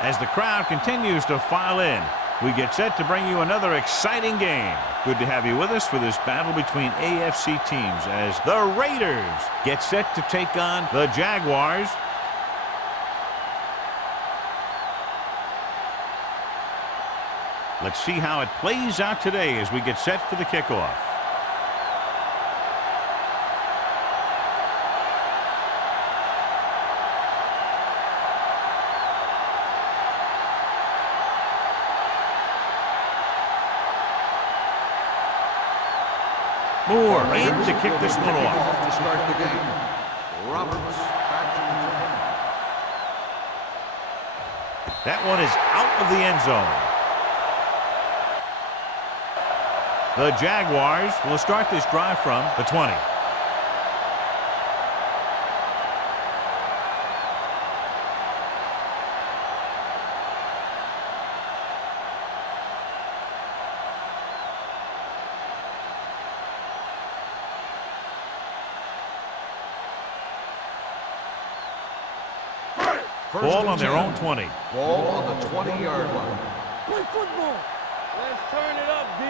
As the crowd continues to file in, we get set to bring you another exciting game. Good to have you with us for this battle between AFC teams as the Raiders get set to take on the Jaguars. Let's see how it plays out today as we get set for the kickoff. Moore in to kick this one off. To start the game. Roberts back to return. That one is out of the end zone. The Jaguars will start this drive from the 20. Ball on their own 20. Ball on the 20-yard line. Play football. Let's turn it up, D.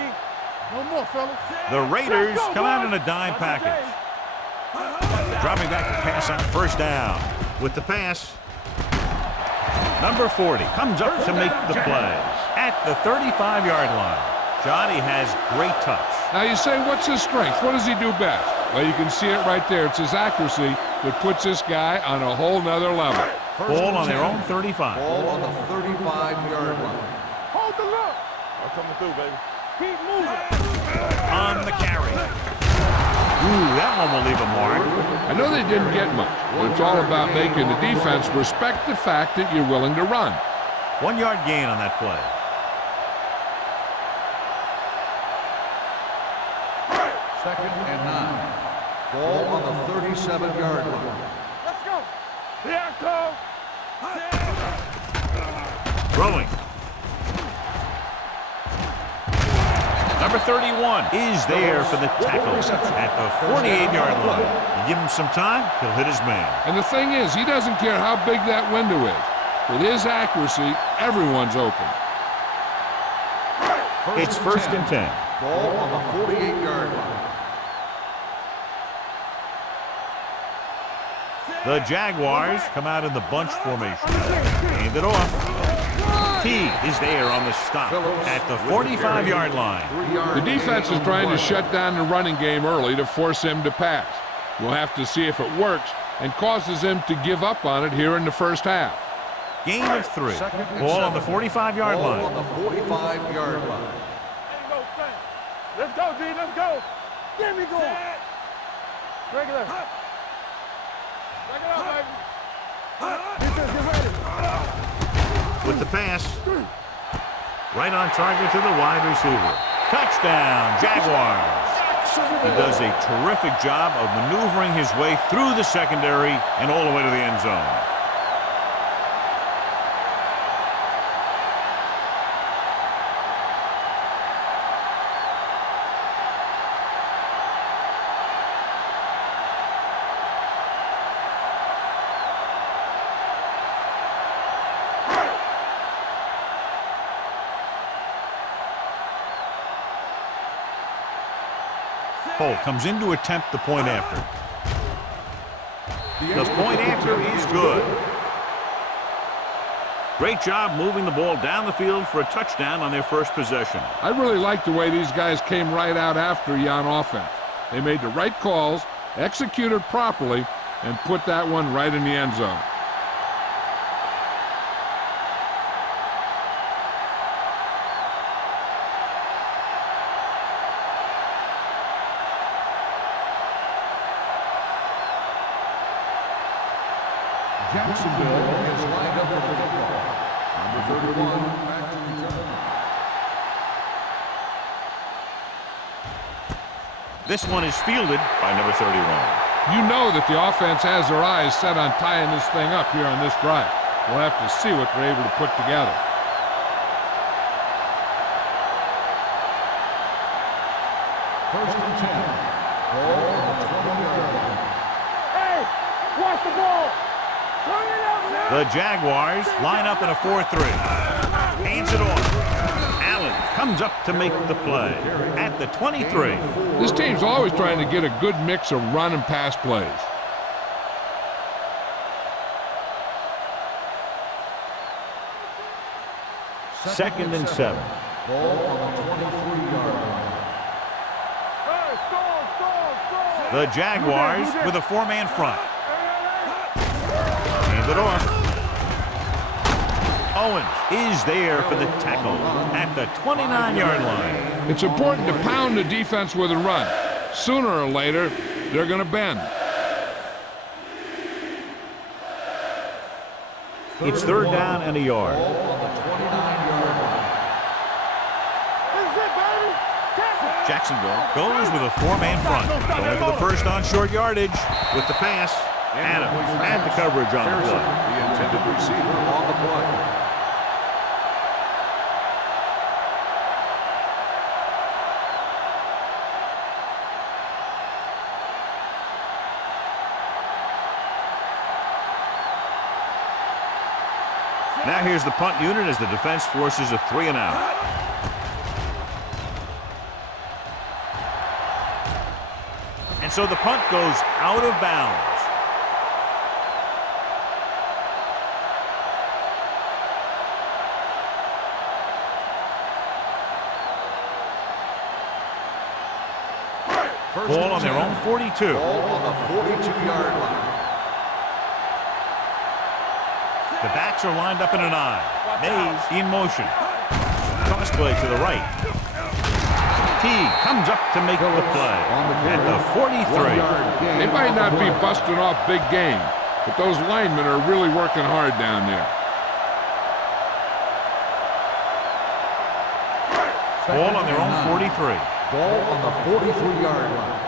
No more, fellas. The Raiders come out in a dime package. Dropping back to pass on first down. With the pass, number 40 comes up to make the play at the 35-yard line. Johnny has great touch. Now you say, what's his strength? What does he do best? Well, you can see it right there. It's his accuracy that puts this guy on a whole nother level. Ball on their own 35. Ball on the 35-yard line. Hold the look. I'm coming through, baby. Keep moving. On the carry. Ooh, that one will leave a mark. I know they didn't get much, but it's all about making the defense respect the fact that you're willing to run. 1 yard gain on that play. Second and 9. Ball on the 37-yard line. Let's go. Here I come. Throwing. Number 31 is there for the tackle at the 48-yard line. You give him some time, he'll hit his man. And the thing is, he doesn't care how big that window is. With his accuracy, everyone's open. It's first and 10. Ball on the 48-yard line. The Jaguars come out in the bunch formation. Hand it off. T is there on the stop at the 45-yard line. The defense is trying to shut down the running game early to force him to pass. We'll have to see if it works and causes him to give up on it here in the first half. Gain of 3. Ball on the 45-yard line. Ball on the 45-yard line. Let's go, D. Let's go. Get me going. Regular. Break it up, baby. Defense, get ready. With the pass, right on target to the wide receiver. Touchdown, Jaguars. He does a terrific job of maneuvering his way through the secondary and all the way to the end zone. Cole comes in to attempt the point after. The point after is good. Great job moving the ball down the field for a touchdown on their first possession. I really like the way these guys came right out after you on offense. They made the right calls, executed properly, and put that one right in the end zone. Jacksonville is lined up for the kickoff. Number 31 back to return. This one is fielded by number 31. You know that the offense has their eyes set on tying this thing up here on this drive. We'll have to see what they're able to put together. First and 10. Ball on the 20-yard line. Hey, watch the ball. Turn it up now. The Jaguars line up in a 4-3. Hands it off. Allen comes up to make the play at the 23. This team's always trying to get a good mix of run and pass plays. Second and 7. Ball on the 23-yard line. The Jaguars with a 4-man front. Hand it off. Owens is there for the tackle at the 29-yard line. It's important to pound the defense with a run. Sooner or later, they're going to bend. It's third down and a yard. Ball on the 29-yard line. Jacksonville goes with a 4-man front. Going for the first on short yardage with the pass. Adams had the coverage on the play. The intended receiver on the play. Now here's the punt unit as the defense forces a 3-and-out. And so the punt goes out of bounds. Ball on their own 42. Ball on the 42-yard line. The backs are lined up in an I. Mays in motion. Toss play to the right. Teague comes up to make the play at the 43. They might not be busting off big game, but those linemen are really working hard down there. Ball on their own 43. Ball on the 43-yard line.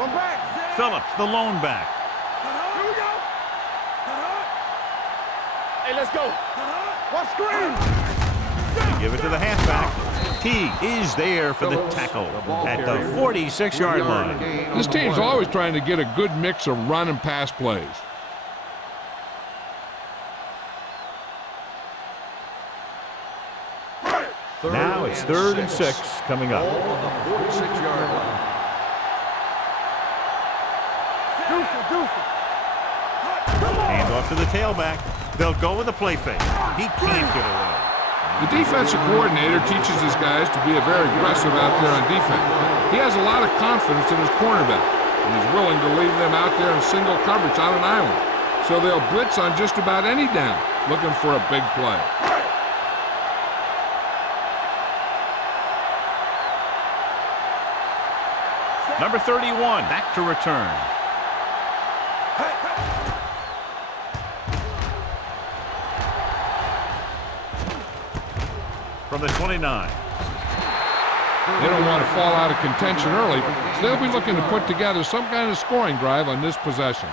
One back. Phillips, the lone back. Here we go. Hey, let's go. One screen. Give it to the halfback. Teague is there for the tackle at the 46-yard line. This team's always trying to get a good mix of run and pass plays. Now it's third and 6 coming up. Ball on the 46-yard line. Hand off to the tailback. They'll go with a play fake. He can't get away. The defensive coordinator teaches his guys to be very aggressive out there on defense. He has a lot of confidence in his cornerback, and he's willing to leave them out there in single coverage on an island. So they'll blitz on just about any down, looking for a big play. Number 31 back to return. From the 29. They don't want to fall out of contention early, so they'll be looking to put together some kind of scoring drive on this possession.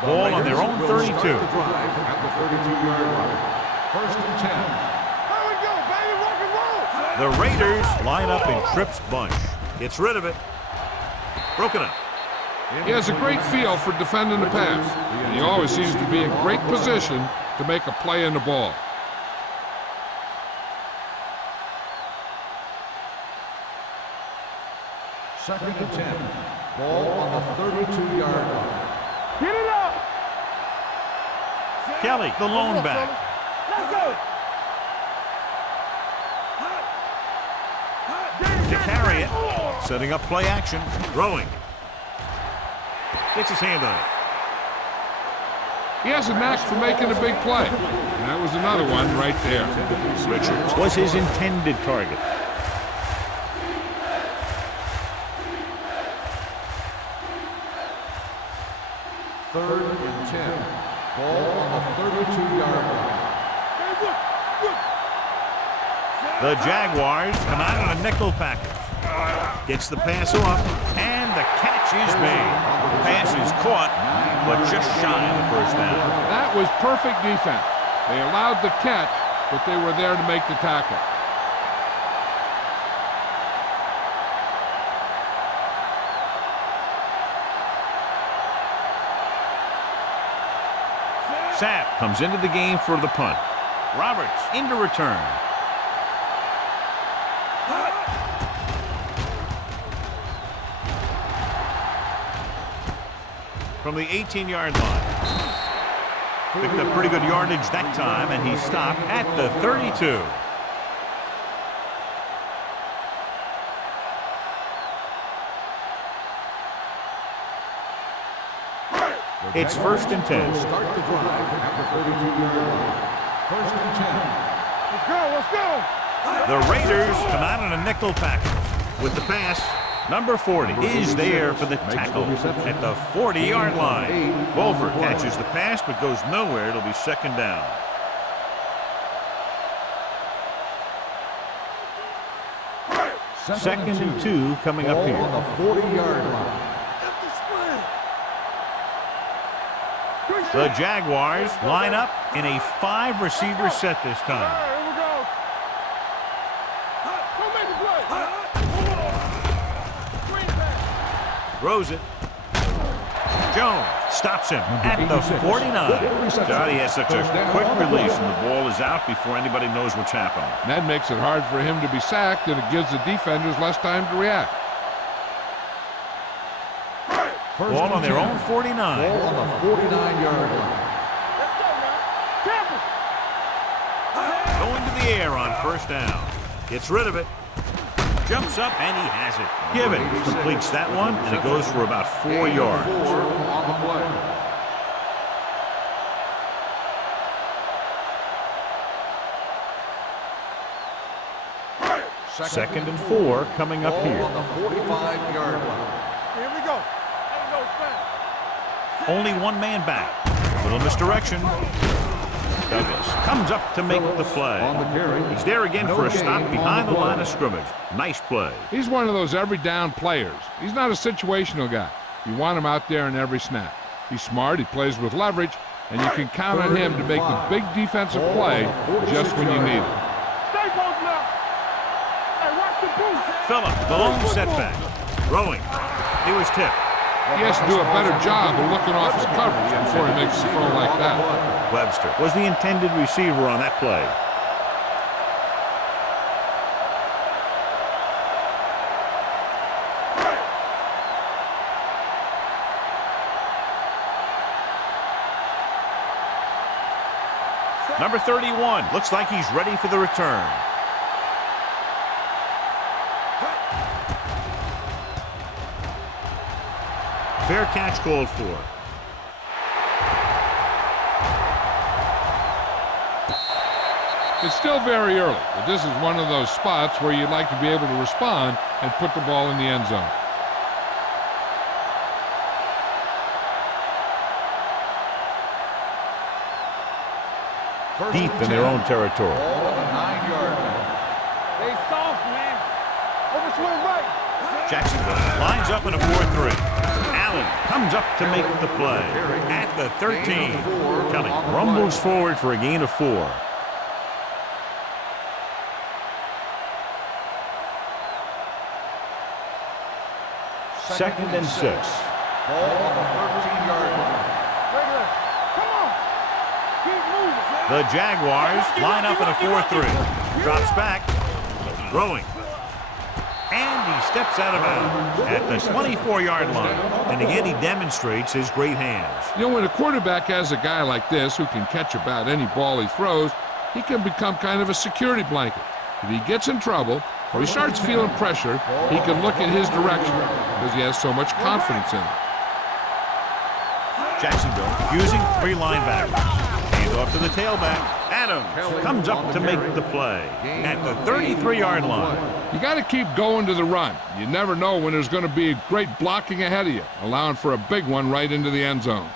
Ball on their own 32. At the 32-yard line. First and 10. Here we go, baby. Rock and roll. The Raiders line up in Tripp's bunch. Gets rid of it. Broken up. He has a great feel for defending the pass, and he always seems to be in great position to make a play in the ball. Second and 10. Ball on the 32-yard line. Get it up. Kelly, the lone back. Let's go. To carry it. Setting up play action. Throwing. Gets his hand on it. He has a knack for making a big play, and that was another one right there. Richards was his intended target. Third and 10. Ball on the 32-yard line. The Jaguars come out on a nickel package. Gets the pass off, and the catch is made. Pass is caught, but just shy of the first down. That was perfect defense. They allowed the catch, but they were there to make the tackle. Sapp comes into the game for the punt. Roberts into return. From the 18-yard line. Picked up pretty good yardage that time, and he stopped at the 32. It's 1st and 10. Start the drive at the 32-yard line. 1st and 10. Let's go, let's go. The Raiders come out on a nickel package with the pass. Number 40 is there for the tackle at the 40-yard line. Wolford catches the pass but goes nowhere. It'll be 2nd down. Second and 2 coming up here. On the 40-yard line. The Jaguars line up in a 5-receiver set this time. Here we go. Go make the play. Throws it. Jones stops him at the 49. Johnny has such a quick release, and the ball is out before anybody knows what's happening. That makes it hard for him to be sacked, and it gives the defenders less time to react. Ball on their own 49. Ball on the 49-yard line. Let's go now. Tampa. Going to the air on 1st down. Gets rid of it. Jumps up, and he has it. Gibbons completes that one, and it goes for about 4 yards. 4 on the play. Second and 4 coming up Ball here. on the 45-yard line. Here we go. Ain't no fence. Only one man back. Little misdirection. Douglas comes up to make the play. On the carry. He's there again for a stop behind the line of scrimmage. Nice play. He's one of those every down players. He's not a situational guy. You want him out there in every snap. He's smart, he plays with leverage, and you can count on him to make the big defensive play just when you need it. Stay close now. Hey, watch the booth. Phillip, the lone setback. Throwing. He was tipped. He has to do a better job of looking off his coverage before he makes a throw like that. Webster was the intended receiver on that play. Number 31 looks like he's ready for the return. Fair catch called for. It's still very early, but this is one of those spots where you'd like to be able to respond and put the ball in the end zone. Deep in their own territory. Ball on the 9-yard line. They soft, man. Over swing right. Jacksonville lines up in a 4-3. Allen comes up to make the play at the 13. Kelly rumbles forward for a gain of 4. Second and 6. Ball on the 13-yard line. Regular. Come on. Keep moving. The Jaguars line up in a 4-3. Drops back. Throwing. And he steps out of bounds at the 24-yard line. And again, he demonstrates his great hands. You know, when a quarterback has a guy like this who can catch about any ball he throws, he can become kind of a security blanket. If he gets in trouble or he starts feeling pressure, he can look in his direction because he has so much confidence in it. Jacksonville using 3 linebackers. Hands off to the tailback. Adams comes up to make the play at the 33-yard line. You got to keep going to the run. You never know when there's going to be great blocking ahead of you, allowing for a big one right into the end zone.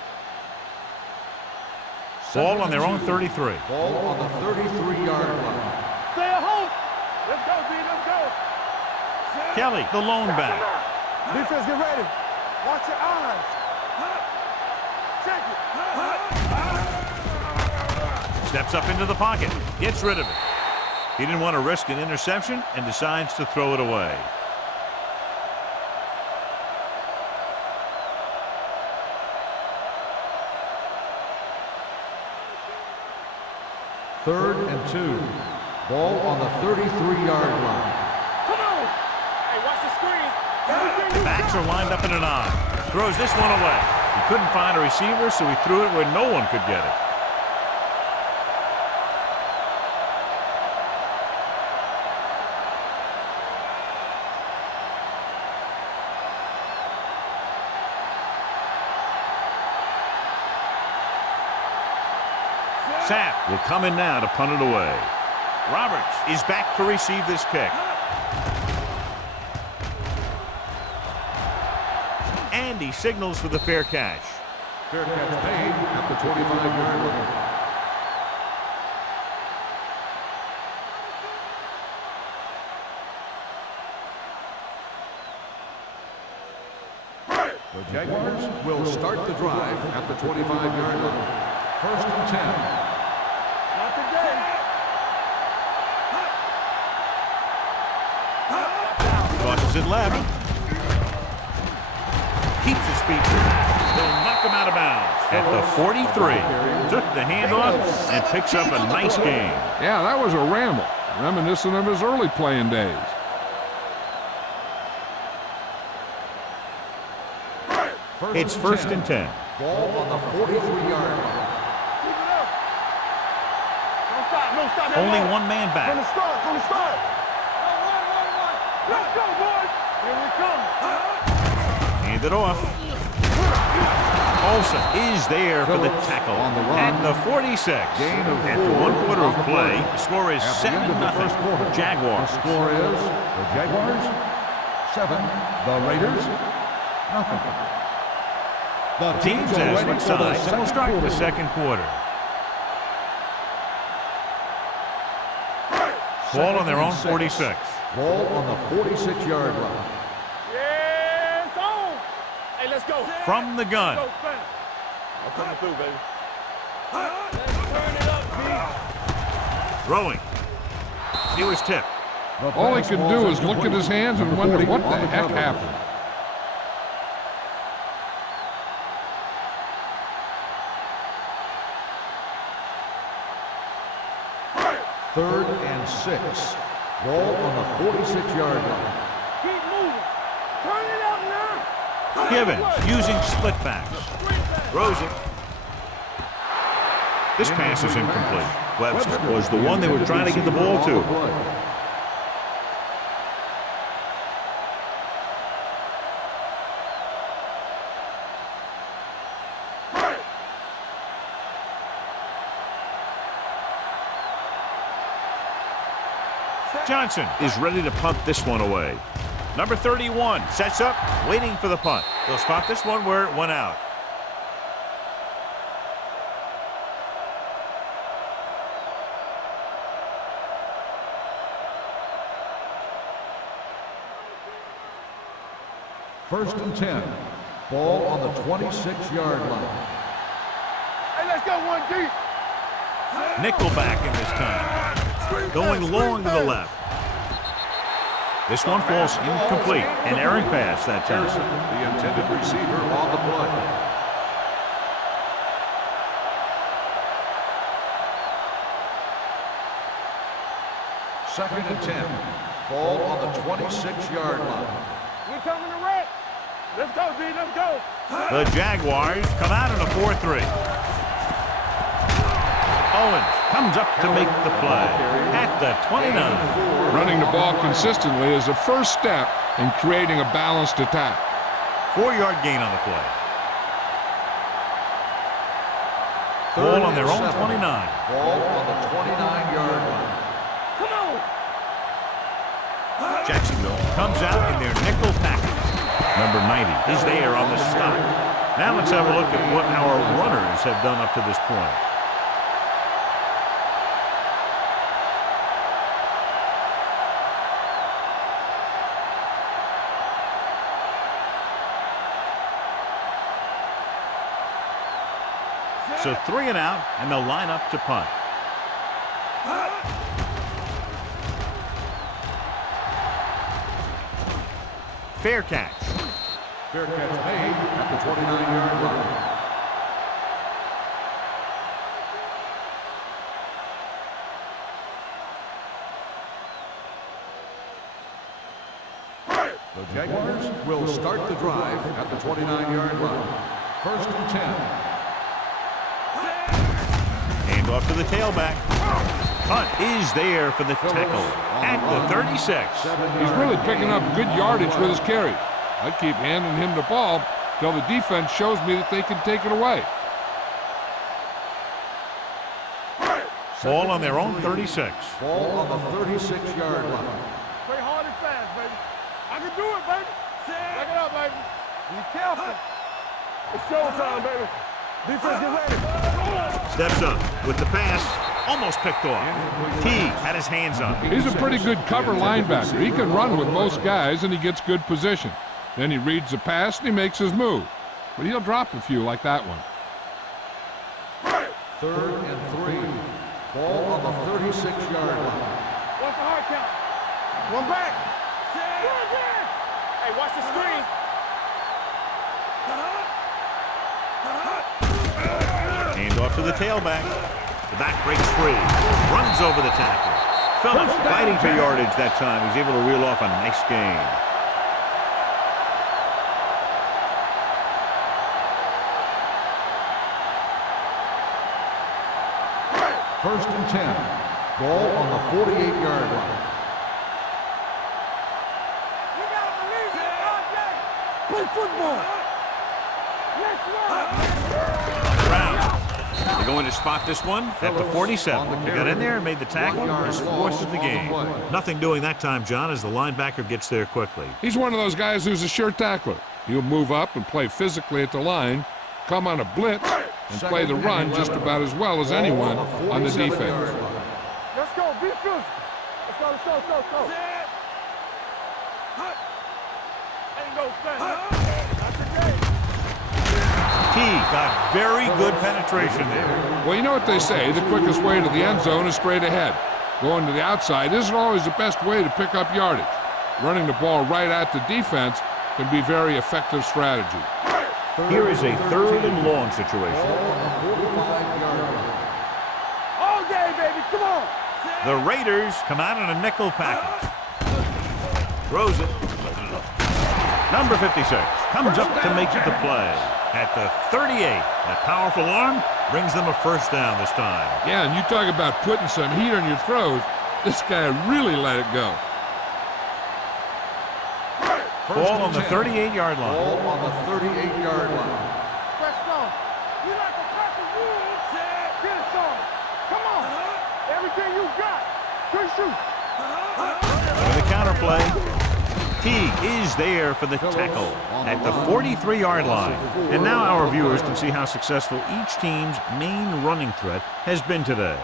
Ball on their own 33. Ball on the 33-yard line. Stay at home. Let's go, D. Let's go. Kelly, the lone back. Defense, get ready. Watch your eyes. Check it. Steps up into the pocket. Gets rid of it. He didn't want to risk an interception and decides to throw it away. 3rd and 2. Ball on the 33-yard line. Come on! Hey, watch the screen. Backs are lined up in an I. Throws this one away. He couldn't find a receiver, so he threw it where no one could get it. Sapp will come in now to punt it away. Roberts is back to receive this kick. And he signals for the fair catch. Fair catch made at the 25-yard line. The Jaguars will start the drive at the 25-yard line. 1st and 10. Not today. Crosses it left. Keeps his feet. They'll knock him out of bounds at the 43. Took the handoff and picks up a nice gain. Yeah, that was a ramble, reminiscent of his early playing days. It's 1st and 10. Ball on the 43-yard line. Don't stop. Only one man back. From the start. Run. Let's go, boys. Here we come. Hand it off. Olsen is there for the tackle on the run. at the 46. Gain of 4 After 1 quarter on of the play, play. the score is At the end of the 7-0 first quarter, Jaguars. The score is the Jaguars 7, the Raiders nothing. The Teams are as ready one for the side will start the quarter. second quarter. Ball on their own 46. Ball on the 46-yard line. Yeah, it's on. Hey, let's go. From the gun. Go, finish. I'm coming through, baby. Let's turn it up, B. Throwing. He was tipped. All he could do is look at his hands and wonder what the heck happened. Third and 6. Ball on the 46-yard line. Keep moving. Turn it up now. Givens using split backs. Throws it. This pass is incomplete. Webster was the one they were trying to get the ball to. Johnson is ready to punt this one away. Number 31 sets up, waiting for the punt. They'll spot this one where it went out. First and 10. Ball on the 26-yard line. Hey, let's go one deep. Nickelback in this time. Going long to the left. This one falls incomplete. An errant pass that time. The intended receiver on the play. Second and 10. Ball on the 26-yard line. We coming to wreck. Let's go, D. Let's go. The Jaguars come out in a 4-3. Owens comes up to make the play at the 29. Running the ball consistently is the first step in creating a balanced attack. 4-yard gain on the play. Ball on their own 29. Ball on the 29-yard line. Come on. Jacksonville comes out in their nickel package. Number 90 is there on the stop. Now let's have a look at what our runners have done up to this point. So 3 and out, and they'll line up to punt. Fair catch. Fair catch made at the 29-yard line. The Jaguars will start the drive at the 29-yard line. 1st and 10. Hand off to the tailback. Punt is there for the tackle at the 36. He's really picking up good yardage with his carries. I'd keep handing him the ball till the defense shows me that they can take it away. Ball on their own 36. Ball on the 36-yard line. Play hard and fast, baby. I can do it, baby. Back it up, baby. Be careful. It's showtime, baby. Defense, get ready. Steps up with the pass. Almost picked off. T had his hands up. He's a pretty good cover linebacker. He can run with most guys, and he gets good position. Then he reads the pass, and he makes his move. But he'll drop a few like that one. 3rd and 3. Ball on the 36-yard line. Watch the hard count. One back. Hey, watch the screen. Hand off to the tailback. The back breaks free. Runs over the tackle. Phillips fighting for yardage that time. He's able to reel off a nice gain. First and 10. Ball on the 48-yard line. You gotta believe it all day. Play football. Let's run. Brown. They're going to spot this one at the 47. They got in there and made the tackle. His fourth of the game. Nothing doing that time, John, as the linebacker gets there quickly. He's one of those guys who's a sure tackler. He'll move up and play physically at the line, come on a blitz, and play the run just about as well as anyone on the defense. Let's go. Be physical. Let's go. Let's go. Ain't no thing. That's the game. T got very good penetration there. Well, you know what they say, the quickest way to the end zone is straight ahead. Going to the outside isn't always the best way to pick up yardage. Running the ball right at the defense can be very effective strategy. Here is a 3rd and long situation. All day, baby. Come on. The Raiders come out in a nickel package. Throws it. Number 56 comes up to make the play. At the 38, that powerful arm brings them a first down this time. Yeah, and you talk about putting some heat on your throws. This guy really let it go. Ball on the 38-yard line. Ball on the 38-yard line. Let's go. You like to cut the rules. Get it on. Come on. Everything you got. Good shoot. With the counterplay. Teague is there for the tackle at the 43-yard line. And now our viewers can see how successful each team's main running threat has been today.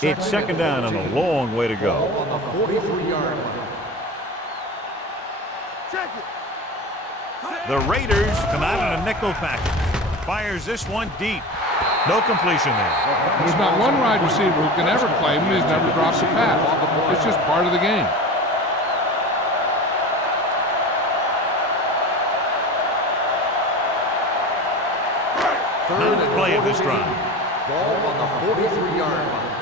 It's second down and a long way to go. On the 43-yard line. Check it. The Raiders come out in a nickel package. Fires this one deep. No completion there. There's not one wide receiver who can ever claim that he's never dropped a pass. It's just part of the game. Ninth play of this drive. Ball on the 43-yard line.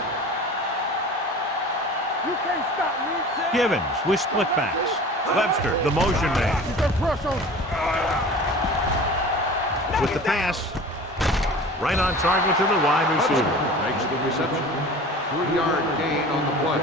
You can't stop me. Givens with split backs. Webster, the motion man. You can crush on. With the pass. Right on target to the wide receiver. Makes the reception. 3-yard gain on the play.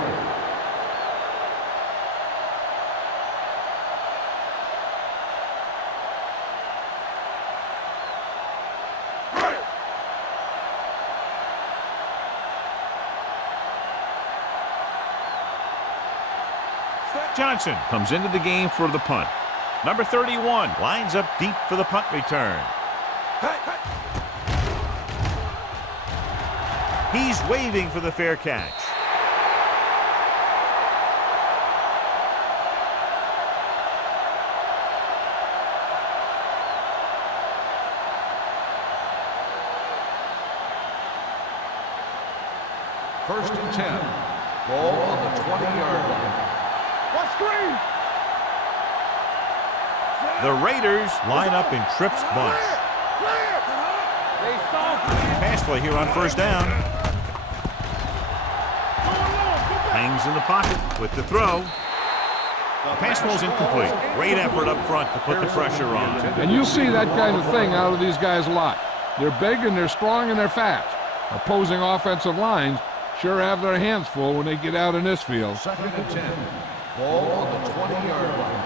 Johnson comes into the game for the punt. Number 31 lines up deep for the punt return. He's waving for the fair catch. First and 10. Ball on the 20-yard line. What screen? The Raiders line up in trips bunch. Pass play here on first down. Hangs in the pocket with the throw. The pass falls incomplete. Great effort up front to put the pressure on. And you'll see that kind of thing out of these guys a lot. They're big and they're strong and they're fast. Opposing offensive lines sure have their hands full when they get out in this field. 2nd and 10. Ball on the 20-yard line.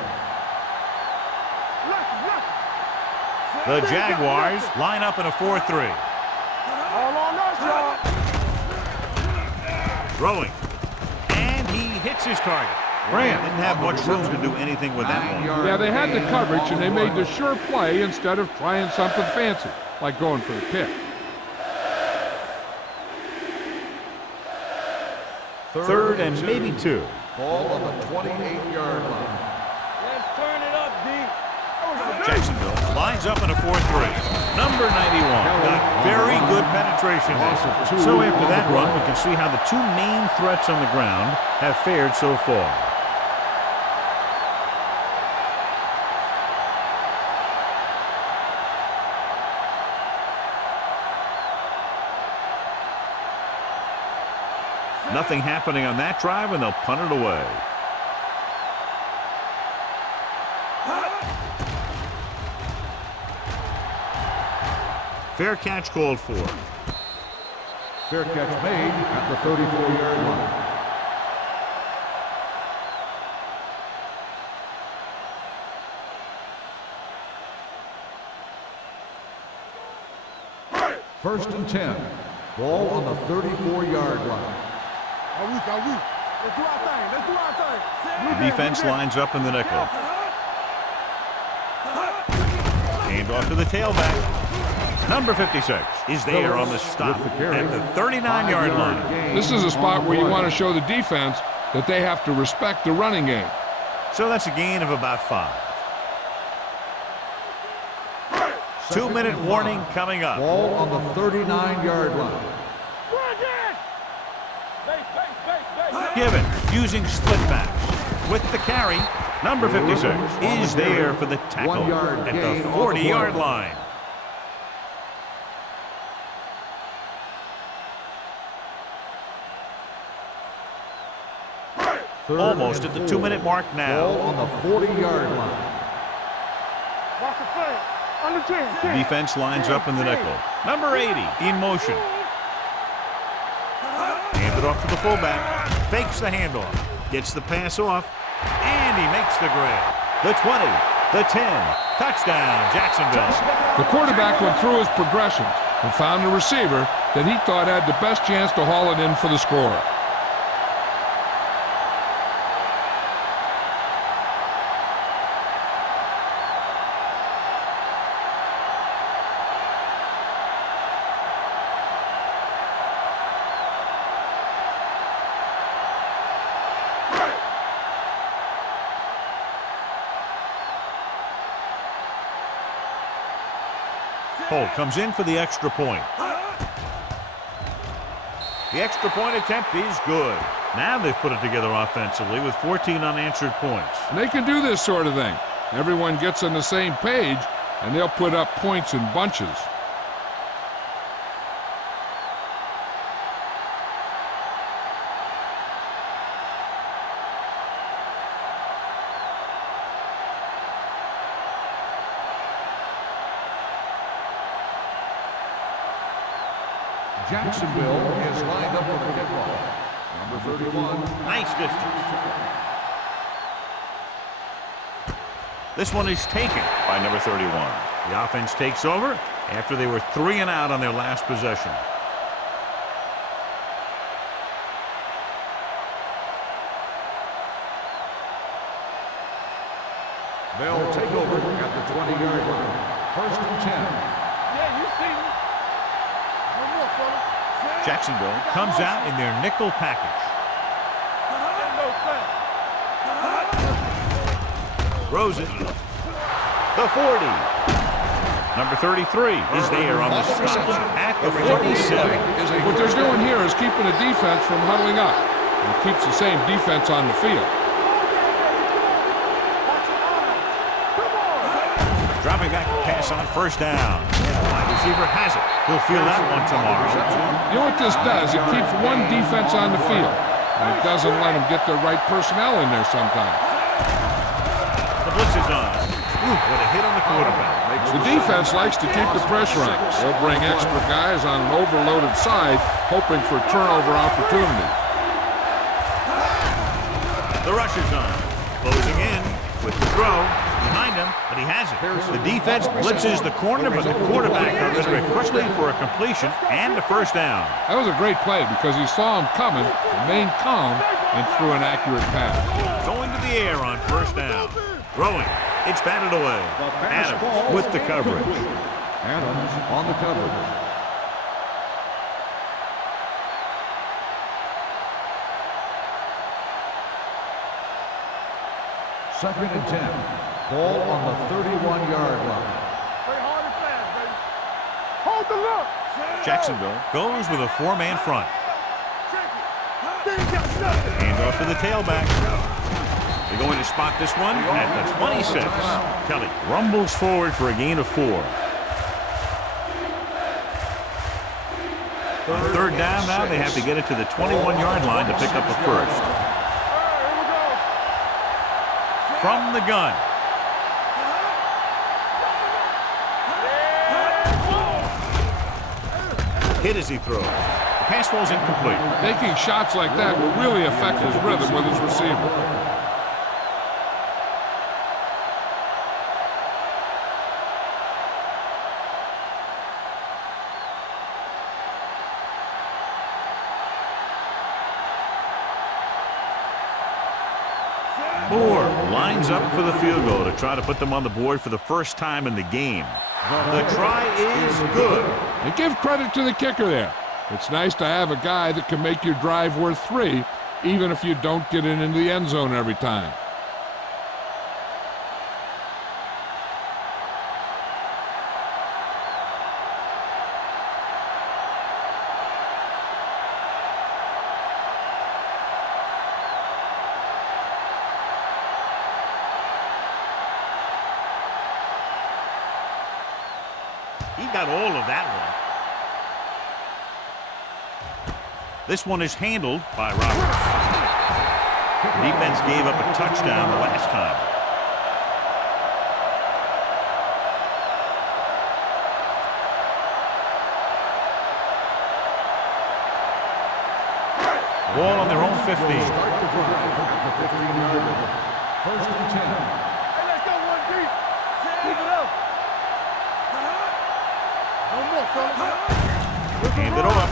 The Jaguars line up in a 4-3. All on us, y'all. Throwing. And he hits his target. Grant didn't have much room to do anything with that one. Yeah, they had the coverage and they made the sure play instead of trying something fancy, like going for the pick. 3rd and maybe 2. Ball on the 28-yard line. Let's turn it up, D. Jacksonville lines up in a 4-3. Number 91 got very good penetration there. So after that run, we can see how the two main threats on the ground have fared so far. Nothing happening on that drive, and they'll punt it away. Fair catch called for. Fair catch made at the 34-yard line. First and 10. Ball on the 34-yard line. Let's do our thing. Let's do our thing. The defense lines up in the nickel. Hand off to the tailback. Number 56 is there on the stop at the 39-yard line. This is a spot where you want to show the defense that they have to respect the running game. So that's a gain of about 5. 2-minute warning coming up. Ball on the 39-yard line. Given using split backs with the carry. Number 56 is there for the tackle at the 40-yard line. Almost at the 2-minute mark now. Ball on the 40-yard line. The defense lines up in the nickel. Number 80 in motion. Handed off to the fullback. Fakes the handoff. Gets the pass off. And he makes the grab. The 20, the 10. Touchdown, Jacksonville. The quarterback went through his progressions and found a receiver that he thought had the best chance to haul it in for the score. Holt comes in for the extra point. The extra point attempt is good. Now they've put it together offensively with 14 unanswered points. And they can do this sort of thing. Everyone gets on the same page, and they'll put up points in bunches. Jacksonville is lined up for the kickoff. Number 31. Nice distance. This one is taken by number 31. The offense takes over after they were 3 and out on their last possession. They'll take over at the 20-yard line. First and 10. Yeah, you see me. No more, fella. Jacksonville comes out in their nickel package. Throws it. The 40. Number 33 is there on the stop at the 47. What they're doing here is keeping the defense from huddling up. And it keeps the same defense on the field. Dropping back to pass on first down. Wide receiver has it. He'll field that one tomorrow. You know what this does? It keeps one defense on the field. and it doesn't let them get the right personnel in there sometimes. The blitz is on. Ooh, what a hit on the quarterback. The defense likes to keep the pressure on. They'll bring extra guys on an overloaded side, hoping for turnover opportunities. The rush is on. Closing in with the throw. Behind him, but he has it. The defense blitzes the corner, but the quarterback got rid of it quickly for a completion and a first down. That was a great play because he saw him coming, remained calm, and threw an accurate pass. Going to the air on first down. Throwing. It's batted away. Adams with the coverage. Adams on the coverage. Second and 10. Ball on the 31-yard line. Play hard and fast, baby. Hold the look. Jacksonville goes with a four-man front. Hand off to the tailback. They're going to spot this one at the 26. Kelly rumbles forward for a gain of 4. On third down now, they have to get it to the 21-yard line to pick up a first. From the gun. Hit as he throws. The pass falls incomplete. Taking shots like that will really affect his rhythm with his receiver. Moore lines up for the field goal to try to put them on the board for the first time in the game. The try is good. And give credit to the kicker there. It's nice to have a guy that can make your drive worth 3, even if you don't get it into the end zone every time. He got all of that one. This one is handled by Roberts. The defense gave up a touchdown the last time. Ball on their own 15. Start the drive at the 15-yard line. First and 10. Hey, let's go one deep. Keep it up. No more, fellas. Hand it off.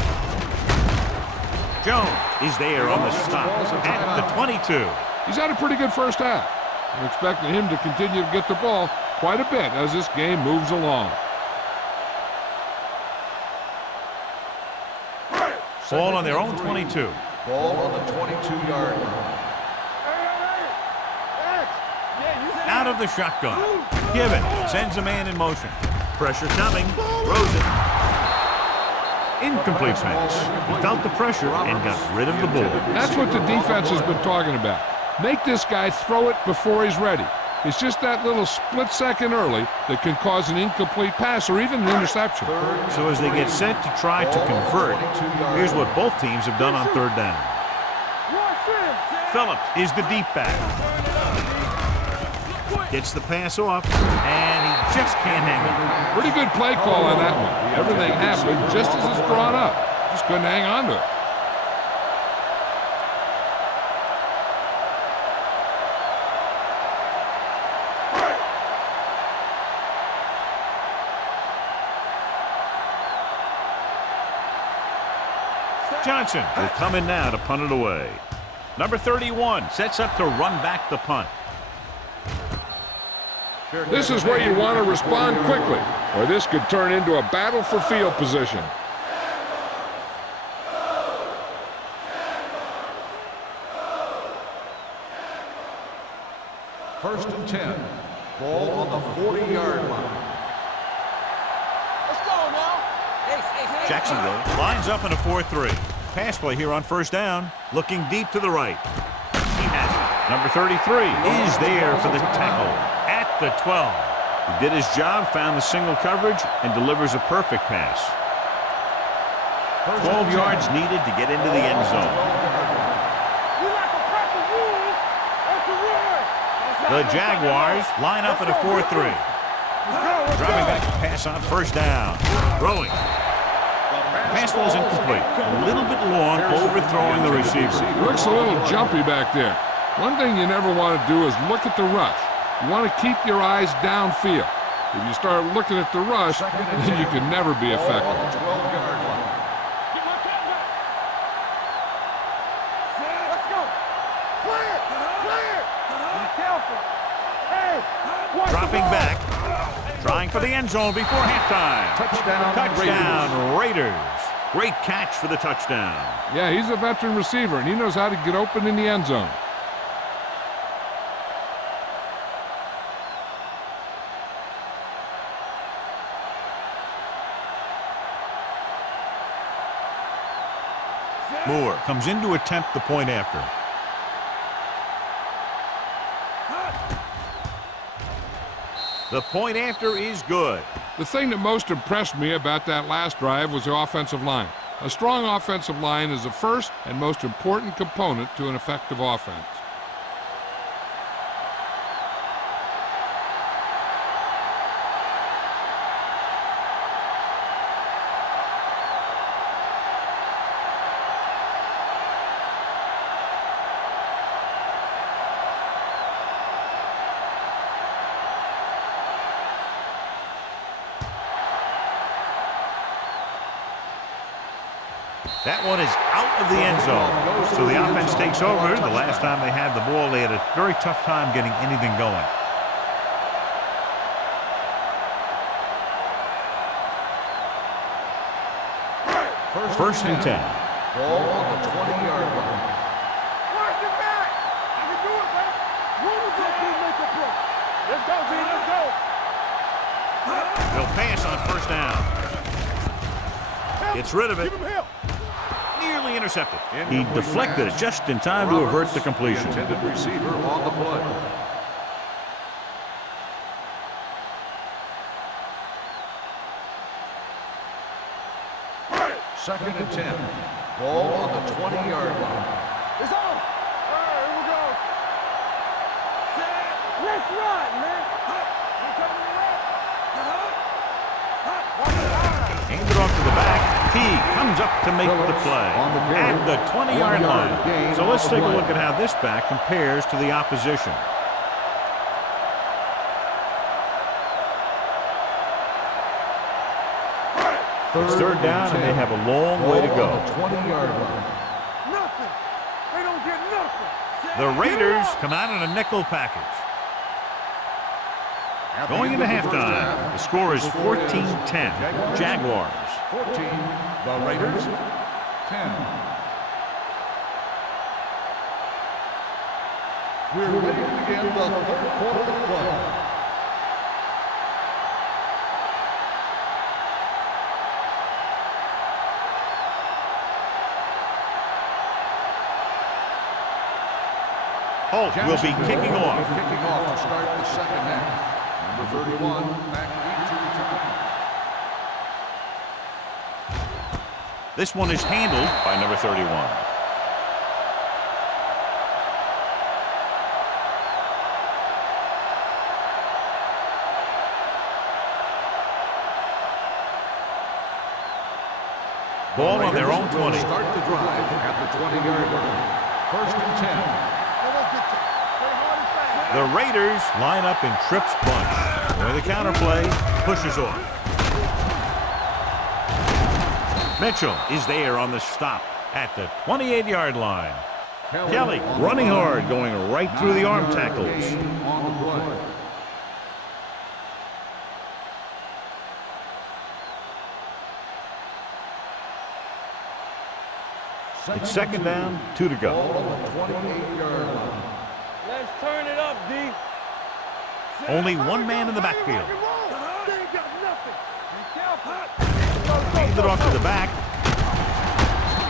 Jones is there on the stop at the 22. He's had a pretty good first half. I'm expecting him to continue to get the ball quite a bit as this game moves along. Ball on their own 22. Ball on the 22-yard line. Out of the shotgun. Given sends a man in motion. Pressure coming. Throws it. Incomplete pass. He felt the pressure and got rid of the ball. That's what the defense has been talking about. Make this guy throw it before he's ready. It's just that little split second early that can cause an incomplete pass or even an interception. So as they get set to try to convert, here's what both teams have done on third down. Phillips is the deep back. Gets the pass off, and he just can't hang on. Pretty good play call on that one. Everything happened just as it's drawn up. Just couldn't hang on to it. Johnson will come in now to punt it away. Number 31 sets up to run back the punt. This is where you want to respond quickly, or this could turn into a battle for field position. First and 10. Ball on the 40-yard line. Let's go now. Jacksonville lines up in a 4-3. Pass play here on first down. Looking deep to the right. He has it. Number 33 is there for the tackle at the 12. He did his job, found the single coverage, and delivers a perfect pass. 12 yards needed to get into the end zone. The Jaguars line up in a 4-3. Dropping back to pass on first down. Throwing. Pass was incomplete. A little bit long, overthrowing the receiver. Looks a little jumpy back there. One thing you never want to do is look at the rush. You want to keep your eyes downfield. If you start looking at the rush, then you can never be effective. Let's go. Clear. Clear. Be careful. Hey. Dropping back. Trying for the end zone before halftime. Touchdown, Raiders. Great catch for the touchdown. Yeah, he's a veteran receiver, and he knows how to get open in the end zone. Moore comes in to attempt the point after. The point after is good. The thing that most impressed me about that last drive was the offensive line. A strong offensive line is the first and most important component to an effective offense. That one is out of the end zone. So the offense takes over. The last time they had the ball, they had a very tough time getting anything going. First and 10. Ball on the 20-yard line. Watch it back. I can do it, man. Run us up and make a play. Let's go, B. Let's go. They'll pass on first down. Gets rid of it. Give him help. Nearly intercepted. He deflected it just in time to avert the completion. Intended receiver on the play. Second and 10. Ball on the 20-yard line. It's on. All right, here we go. Set. Let's run, man. You coming around? Aimed it off to the back. He comes up to make the play at the 20-yard line. So let's take a look at how this back compares to the opposition. It's third down, and they have a long way to go. 20-yard line. Nothing. They don't get nothing. The Raiders come out in a nickel package. Going into halftime, the score is 14-10. Jaguars. 14, the Raiders, 10. We're ready to begin the third quarter of play. Holt will be kicking off. Kicking off to start the second half. Number 31, back into return. This one is handled by number 31. Ball on their own 20. Start the drive at the 20-yard line. First and 10. The Raiders line up in trips bunch, where the counterplay pushes off. Mitchell is there on the stop at the 28-yard line. Kelly running hard, going right through the arm tackles. On the play. It's second down, 2 to go. Ball on the 28-yard line. Let's turn it up, D. Only one man in the backfield. They ain't got nothing. Be careful. Hand it off to the back.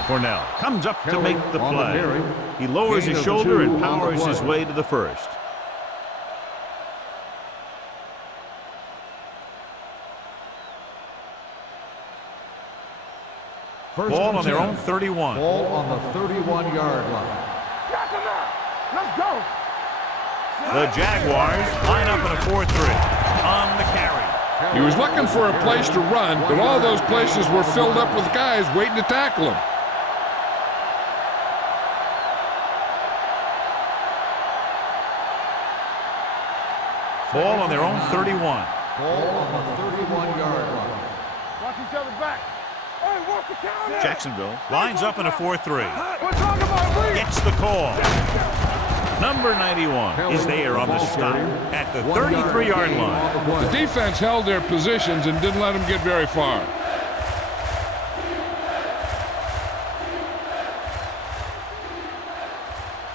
Cornell comes up to make the play. He lowers his shoulder and powers his way to the first. Ball on their own 31. Ball on the 31-yard line. Knock him out. Let's go. The Jaguars line up in a 4-3 on the carry. He was looking for a place to run, but all those places were filled up with guys waiting to tackle him. Ball on their own 31. Ball on the 31-yard line. Watch each other back. Hey, watch the counter. Jacksonville lines up in a 4-3. We're talking about Reed. Gets the call. Number 91 is there on the stop at the 33-yard line. The defense held their positions and didn't let them get very far.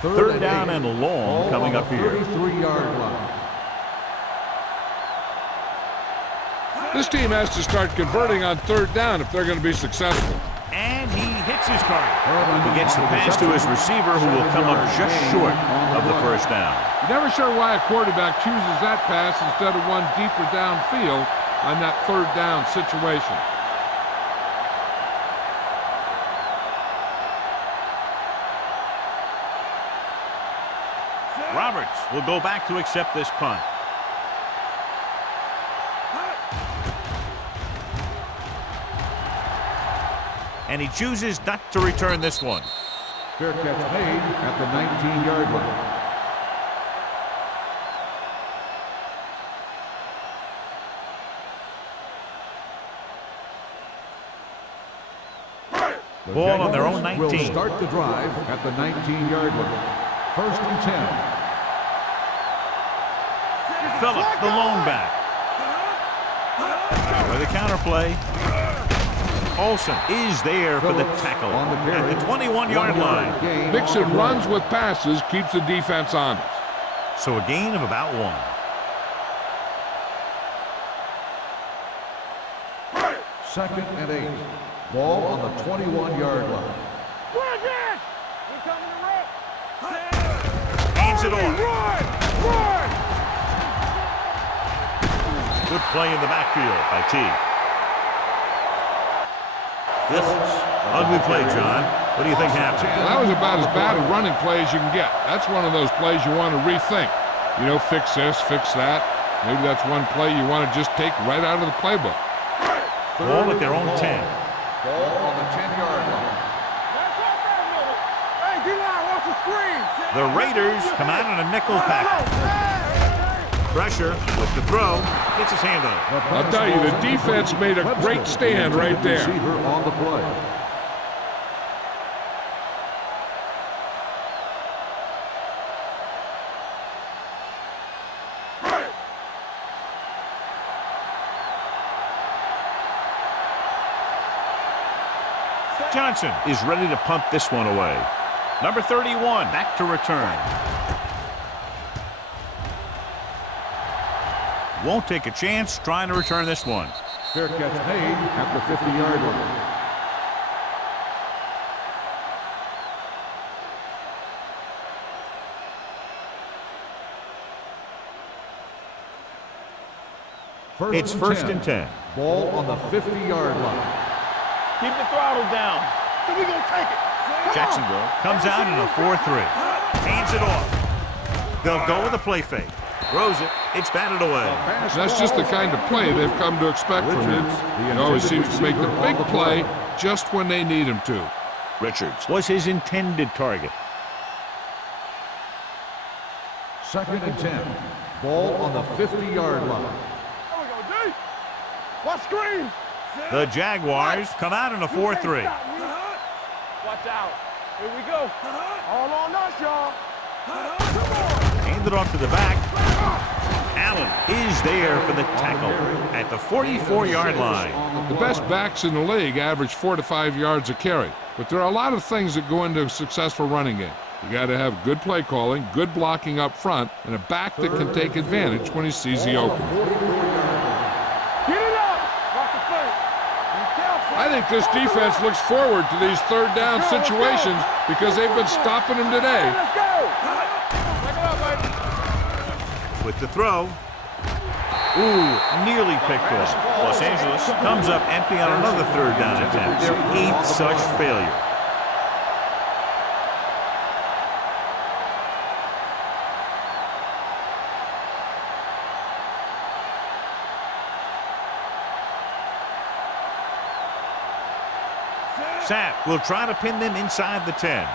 Third down and long coming up here. 33-yard line. This team has to start converting on third down if they're going to be successful. And he hits his target. He gets the pass to his receiver, who will come up just short of the first down. You're never sure why a quarterback chooses that pass instead of one deeper downfield on that third down situation. Roberts will go back to accept this punt. And he chooses not to return this one. Fair catch made at the 19-yard line. The Ball on their Jaguars own 19. will start the drive at the 19-yard line. First and 10. Phillips, the lone back. With a counter play. Olsen is there for the tackle at the 21-yard line. Mixing runs with passes keeps the defense honest. So a gain of about 1. Second and 8. Ball on the 21-yard line. Hands it off. Good play in the backfield by T. Ugly play, John. What do you think happened? Well, that was about as bad a running play as you can get. That's one of those plays you want to rethink. You know, fix this, fix that. Maybe that's one play you want to just take right out of the playbook. Ball at their own 10. Ball on the 10-yard line. Hey, D-line, watch the screen. The Raiders come out in a nickel package. Pressure with the throw. Gets his hand on it. I'll tell you, the defense made a great stand right there. Receiver on the play. Johnson is ready to punt this one away. Number 31 back to return. Won't take a chance trying to return this one. Fair catch made at the 50-yard line. It's first and 10. Ball on the 50-yard line. Keep the throttle down. So we gonna take it. Jacksonville comes out in a 4-3. Hands it off. They'll go with a play fake. Throws it. It's batted away. That's just the kind of play they've come to expect from him. He always seems to make the big play just when they need him to. Richards was his intended target. Second and 10. Ball on the 50-yard line. There we go, D. Watch screen. The Jaguars come out in a 4-3. Watch out. Here we go. All on us, y'all. Handed off to the back. Allen is there for the tackle at the 44-yard line. The best backs in the league average 4 to 5 yards a carry, but there are a lot of things that go into a successful running game. You got to have good play calling, good blocking up front, and a back that can take advantage when he sees the opening. Get it up. Watch the fake. Be careful. I think this defense looks forward to these third down situations because they've been stopping them today. Let's go. Take it up, baby. With the throw. Ooh, nearly picked off. Los Angeles comes up empty on another third down attempt. Their 8th such failure. Sapp will try to pin them inside the 10.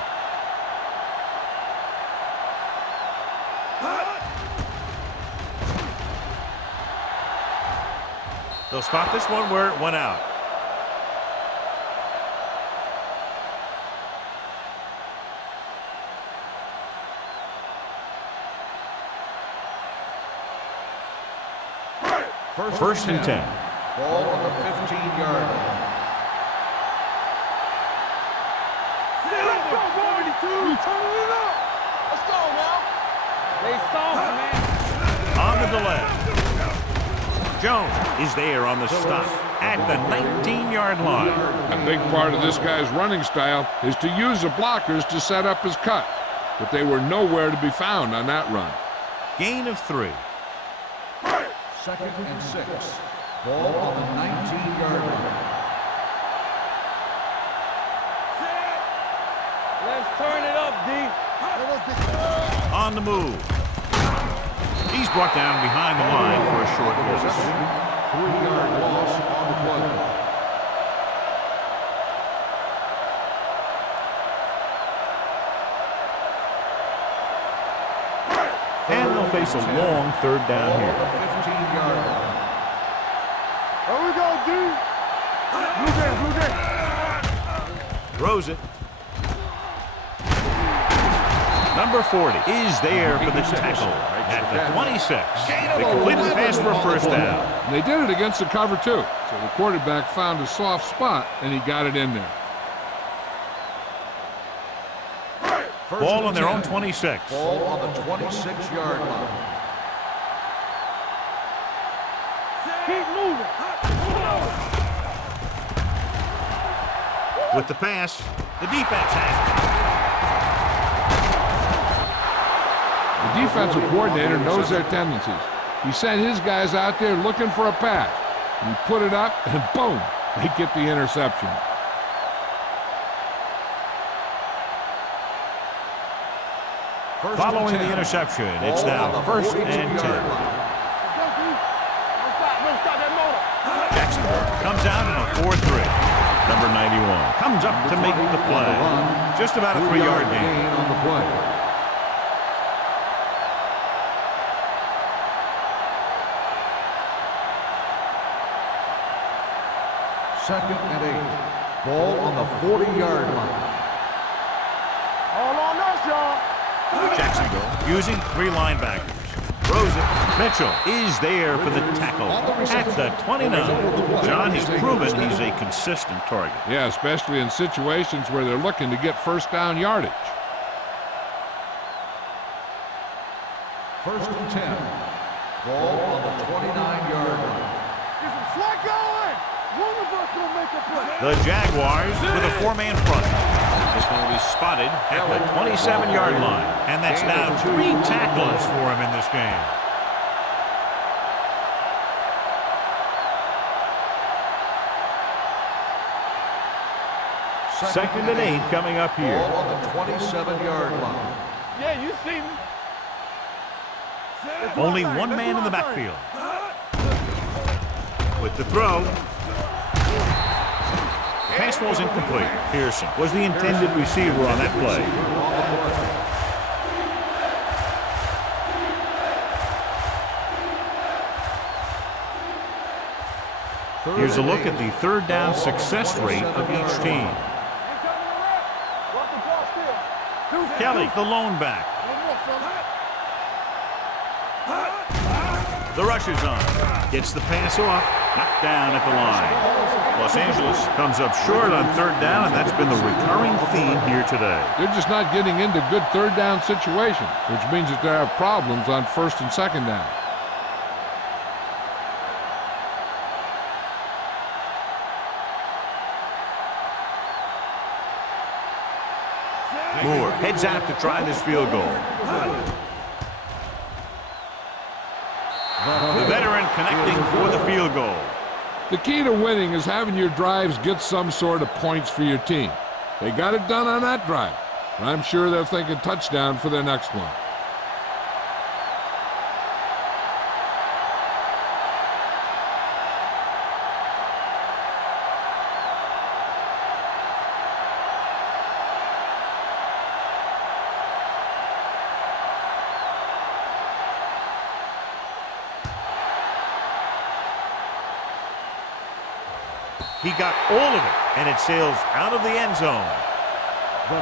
They'll spot this one where it went out. First and 10. Ball on the 15-yard line. Let's go now. They soft, man. On the delay. Jones is there on the stop at the 19-yard line. A big part of this guy's running style is to use the blockers to set up his cut, but they were nowhere to be found on that run. Gain of 3. 2nd and 6. Ball on the 19-yard line. Let's turn it up, D. On the move. He's brought down behind the line for a short loss. 3-yard loss on the play. And they'll face a long 3rd down here. 15-yard line. Here we go, D. Blue game. Throws it. Number 40 is there for the tackle at the 26. They completed the pass for a 1st down. And they did it against the cover, too. So the quarterback found a soft spot, and he got it in there. Ball on their own 26. Ball on the 26-yard line. Keep moving. With the pass, the defense has it. The defensive coordinator knows their tendencies. He sent his guys out there looking for a pass. He put it up, and boom, they get the interception. Following the interception, it's now 1st and 10. Don't stop that motor. Jacksonville comes out in a 4-3. Number 91 comes up to make the play. Just about a 3-yard gain. On the play. Second and 8. Ball on the 40-yard line. All on us, y'all. Jacksonville using 3 linebackers. Throws it. Mitchell is there for the tackle at the 29. John, he's proven he's a consistent target. Yeah, especially in situations where they're looking to get 1st down yardage. 1st and 10. Ball on the 29-yard line. Get some slack going. One of us gonna make a play. The Jaguars with a 4-man front. Is going to be spotted at the 27-yard line. And that's now 3 tackles for him in this game. Second and 8 coming up here. Ball on the 27-yard line. Yeah, you see me. Only 1 man in the backfield. With the throw. Pass was incomplete. Pearson was the intended receiver on that play. Here's a look at the 3rd down success rate of each team. Kelly, the lone back. The rush is on. Gets the pass off. Knocked down at the line. Los Angeles comes up short on 3rd down, and that's been the recurring theme here today. They're just not getting into good 3rd down situations, which means that they have problems on 1st and 2nd down. Moore heads out to try this field goal. The veteran connecting for the field goal. The key to winning is having your drives get some sort of points for your team. They got it done on that drive. I'm sure they're thinking touchdown for their next one. He got all of it, and it sails out of the end zone.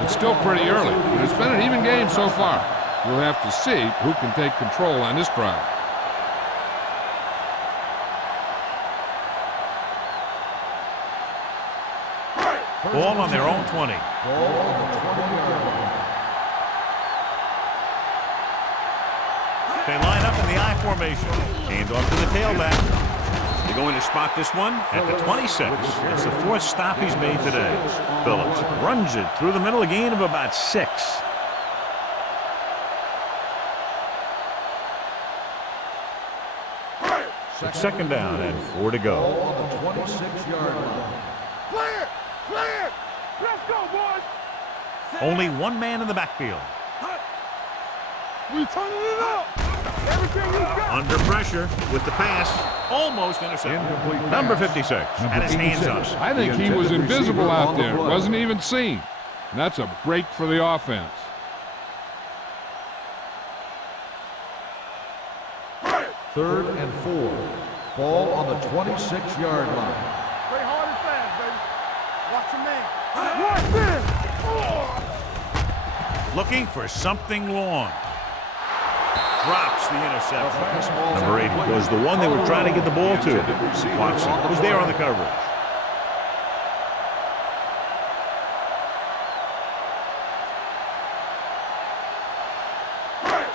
It's still pretty early, but it's been an even game so far. We'll have to see who can take control on this drive. Ball on their own 20. Ball on the 20-yard line. They line up in the I formation. Hand off to the tailback. They're going to spot this one at the 26. It's the fourth stop he's made today. Phillips runs it through the middle, a gain of about 6. It's second down and 4 to go. Ball on the 26-yard line. Clear! Clear! Let's go, boys! Only one man in the backfield. We turning it up! Everything you got! Under pressure with the pass. Almost intercepted. Incomplete pass. Number 56. And his hands up. I think he was invisible out there. Wasn't even seen. And that's a break for the offense. Third and 4. Ball on the 26-yard line. Play hard and fast, baby. Watch your man. Watch this! Looking for something long. Drops the interception. Fastball Number 80 was the one they were trying to get the ball to. Watson was there on the coverage.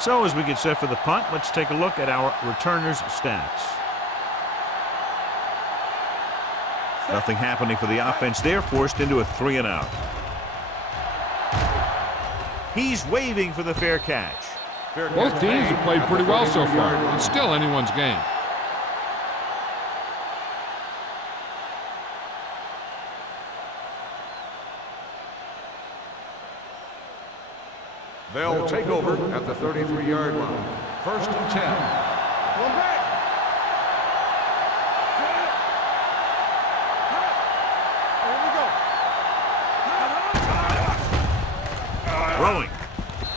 So as we get set for the punt, let's take a look at our returners' stats. Nothing happening for the offense there, forced into a 3-and-out. He's waving for the fair catch. Both teams have played pretty well so far. It's still anyone's game. They'll take over at the 33-yard line. First and 10. One back. Here we go. Throwing.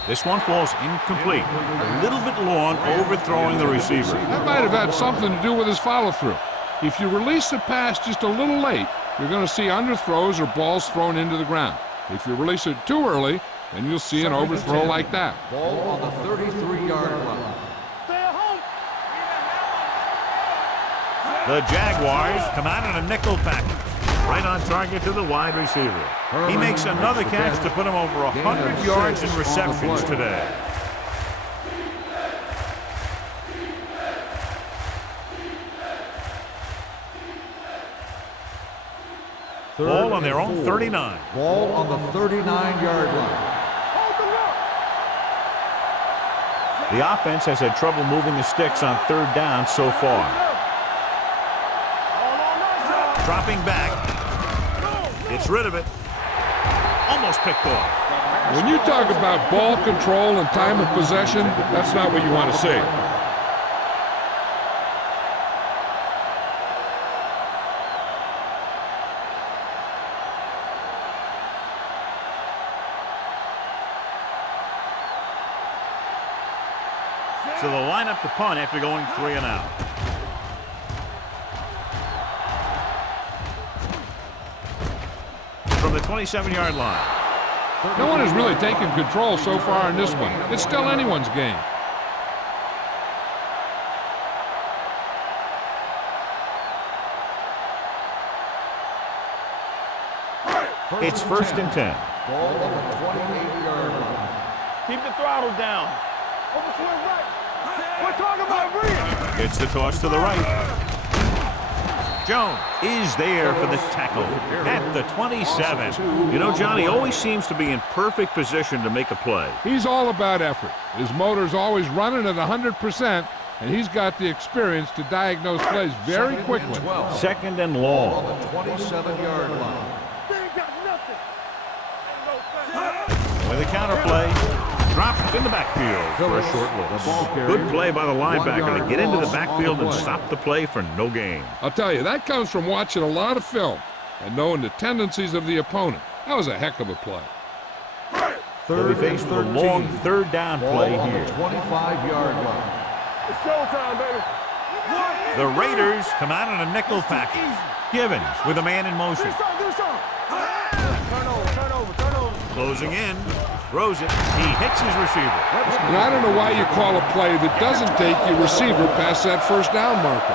This one falls incomplete. A little bit long, overthrowing the receiver. That might have had something to do with his follow-through. If you release the pass just a little late, you're going to see underthrows or balls thrown into the ground. If you release it too early, then you'll see an overthrow like that. Ball on the 33-yard line. Stay at home. The Jaguars come out in a nickel package. Right on target to the wide receiver. He makes another catch to put him over 100 yards in receptions today. Ball on their own 39. Ball on the 39-yard line. Hold them up. The offense has had trouble moving the sticks on third down so far. Dropping back. Gets rid of it. Almost picked off. When you talk about ball control and time of possession, that's not what you want to see. So they'll line up the punt after going 3-and-out. From the 27-yard line. No one has really taken control so far in this one. It's still anyone's game. It's first and 10. Ball on the 28-yard line. Keep the throttle down. Over to the right. We're talking about reach. It's the toss to the right. Jones is there for the tackle at the 27. You know, Johnny always seems to be in perfect position to make a play. He's all about effort. His motor's always running at 100%, and he's got the experience to diagnose plays very quickly. Second and Ball long. on the 27-yard line. They ain't got nothing. Ain't no thing. With a counterplay. Dropped in the backfield for a short loss. Good play by the linebacker to get into the backfield and stop the play for no gain. I'll tell you, that comes from watching a lot of film and knowing the tendencies of the opponent. That was a heck of a play. They'll be faced with a long third down play Ball on here. the 25-yard line. It's showtime, baby. The Raiders come out in a nickel package. Givens with a man in motion. Turnover. Closing in. Throws it. He hits his receiver. And I don't know why you call a play that doesn't take your receiver past that first down marker.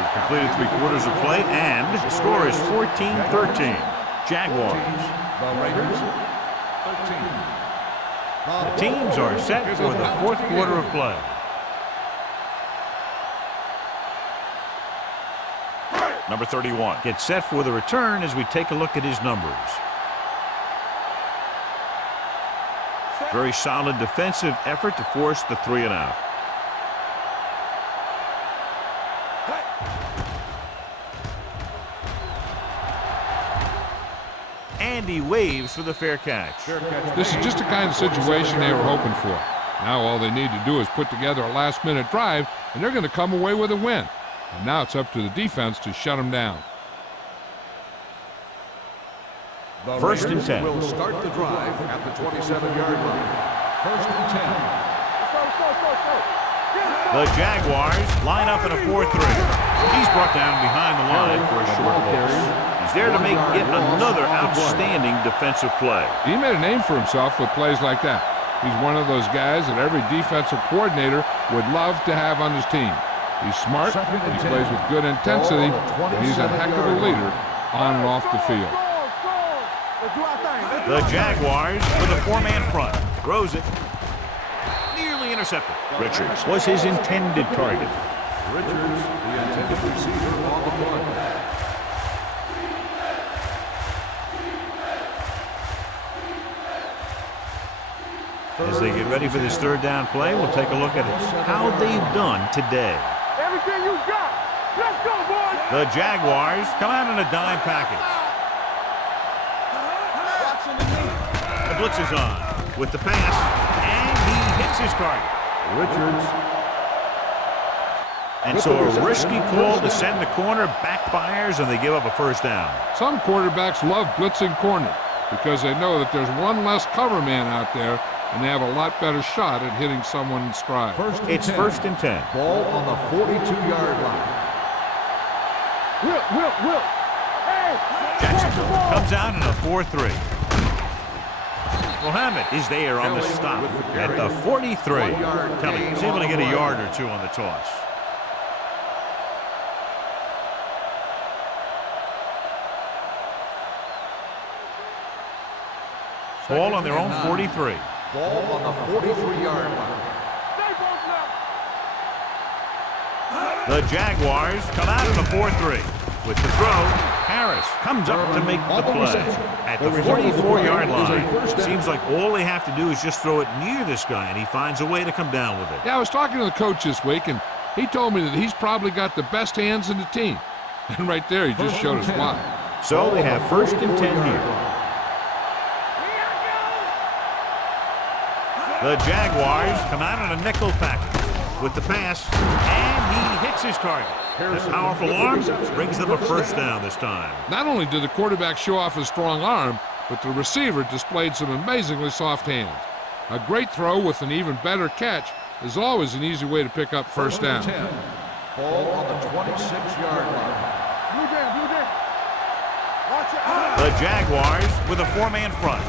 We've completed 3/4 of play, and the score is 14-13. Jaguars. The Raiders, 13. The teams are set for the 4th quarter of play. Number 31 gets set for the return as we take a look at his numbers. Very solid defensive effort to force the 3 and out. And he waves for the fair catch. This is just the kind of situation they were hoping for. Now all they need to do is put together a last-minute drive, and they're going to come away with a win. And now it's up to the defense to shut them down. The 1st and Raiders 10. will start the drive at the 27-yard line. 1st and 10. The Jaguars line up in a 4-3. He's brought down behind the line for a short loss. He's there to make yet another outstanding defensive play. He made a name for himself with plays like that. He's one of those guys that every defensive coordinator would love to have on his team. He's smart, he plays with good intensity, and he's a heck of a leader on and off the field. The Jaguars with a 4-man front. Throws it. Nearly intercepted. Richards was his intended target. Richards, the intended receiver on the play. As they get ready for this 3rd down play, we'll take a look at how they've done today. Everything you got. Let's go, boys. The Jaguars come out in a dime package. The blitz is on with the pass, and he hits his target. Richards. And so a risky call to send the corner backfires, and they give up a 1st down. Some quarterbacks love blitzing corner because they know that there's one less cover man out there, and they have a lot better shot at hitting someone in stride. It's 1st and 10. Ball on the 42-yard line. Will. Hey. Jacksonville comes out in a 4-3. Mohammed is there on the stop at the 43. Kelly is able to get a yard or 2 on the toss. Ball on their own 43. Ball on the 43-yard line. The Jaguars come out in a 4-3. With the throw, Harris comes up to make the play at the 44-yard line. Seems like all they have to do is just throw it near this guy, and he finds a way to come down with it. Yeah, I was talking to the coach this week, and he told me that he's probably got the best hands in the team. And right there, he just showed us why. So they have 1st and 10 here. The Jaguars come out in a nickel package with the pass, and he hits his target. That powerful arm brings them a 1st down this time. Not only did the quarterback show off his strong arm, but the receiver displayed some amazingly soft hands. A great throw with an even better catch is always an easy way to pick up 1st down. Ball on the 26-yard line. The Jaguars with a 4-man front.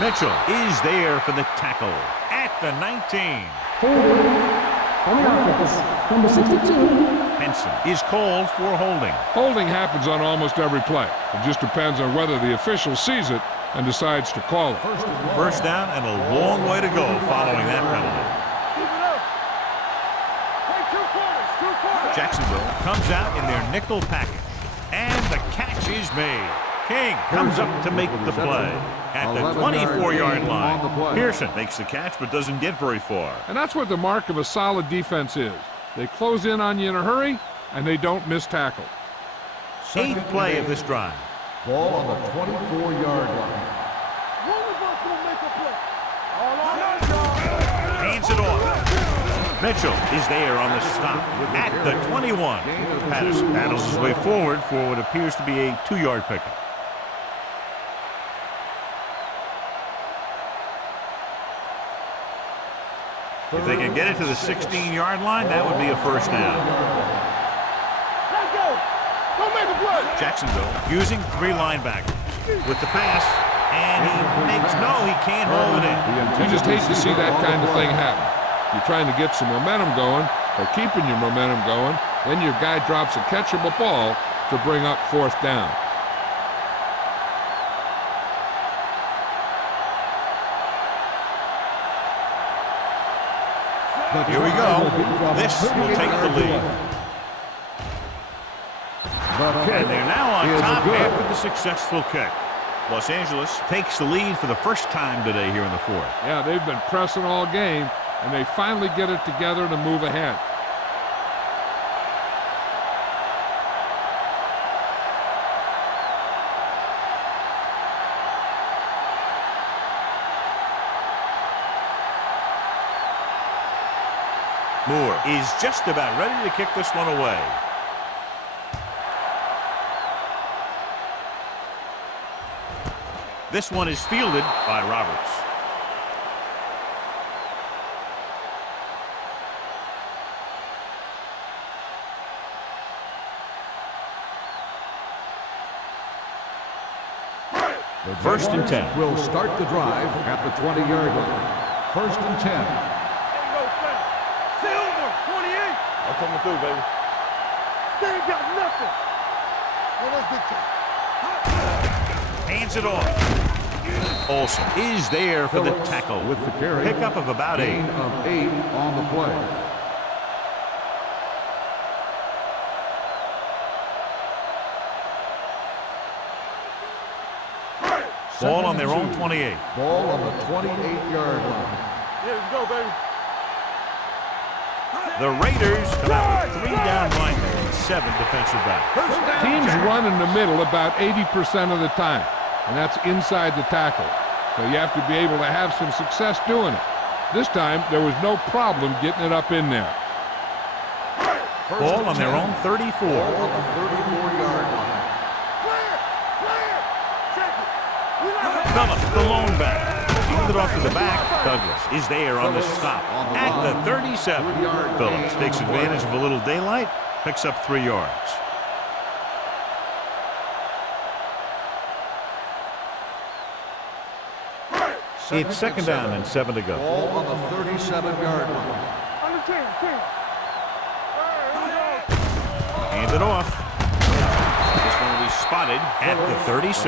Mitchell is there for the tackle at the 19. On the offense, number 62. Henson is called for holding. Holding happens on almost every play. It just depends on whether the official sees it and decides to call it. 1st down and a long way to go following that penalty. Jacksonville comes out in their nickel package, and the catch is made. King comes up to make the play at the 24-yard line. Pearson makes the catch but doesn't get very far. And that's what the mark of a solid defense is. They close in on you in a hurry, and they don't miss tackle. 8th play of this drive. Ball on the 24-yard line. Hands it off. Mitchell is there on the stop at the 21. Patterson battles his way forward for what appears to be a 2-yard pickup. If they can get it to the 16-yard line, that would be a first down. Let's go. Go make a play. Jacksonville using 3 linebackers with the pass, and he can't hold it in. You just hate to see that kind of thing happen. You're trying to get some momentum going, or keeping your momentum going, then your guy drops a catchable ball to bring up 4th down. Here we go. This will take the lead. And they're now on top after the successful kick. Los Angeles takes the lead for the first time today here in the 4th. Yeah, they've been pressing all game, and they finally get it together to move ahead. Moore is just about ready to kick this one away. This one is fielded by Roberts. First and 10. Will start the drive at the 20-yard line. First and 10. Silver, 28. I'm coming through, baby. They ain't got nothing. Well, that's big time. Hands it off. Olsen is there for the tackle. With the carry. Pickup of about 8. Gain of 8 on the play. Ball on their own 28. Ball on the 28-yard line. Yeah, let's go, baby. The Raiders come out with 3 down linemen and 7 defensive backs. Teams run in the middle about 80% of the time, and that's inside the tackle. So you have to be able to have some success doing it. This time, there was no problem getting it up in there. Ball on their own 34. Ball on the 34-yard line. Phillips, the lone back. Handed it off to the back. Douglas is there on the stop at the 37. Phillips takes advantage of a little daylight, picks up 3 yards. It's second down and 7 to go. Ball on the 37-yard line. On the 10. Hands it off. This one will be spotted at the 36.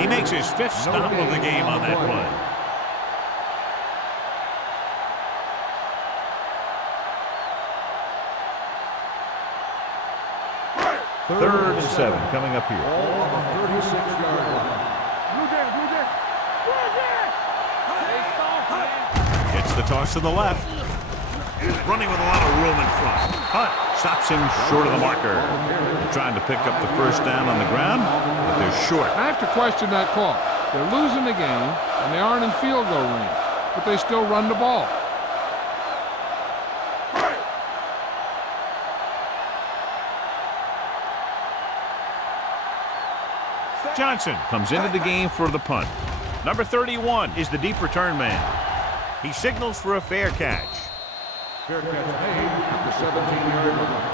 He makes his 5th stop of the game on that play. Third and 7 coming up here. Ball on the 36-yard line. Blue Jay. Gets the toss to the left. Running with a lot of room in front. Hunt stops him short of the marker. They're trying to pick up the first down on the ground, but they're short. I have to question that call. They're losing the game, and they aren't in field goal range, but they still run the ball. Johnson comes into the game for the punt. Number 31 is the deep return man. He signals for a fair catch. Fair catch made at the 17-yard line.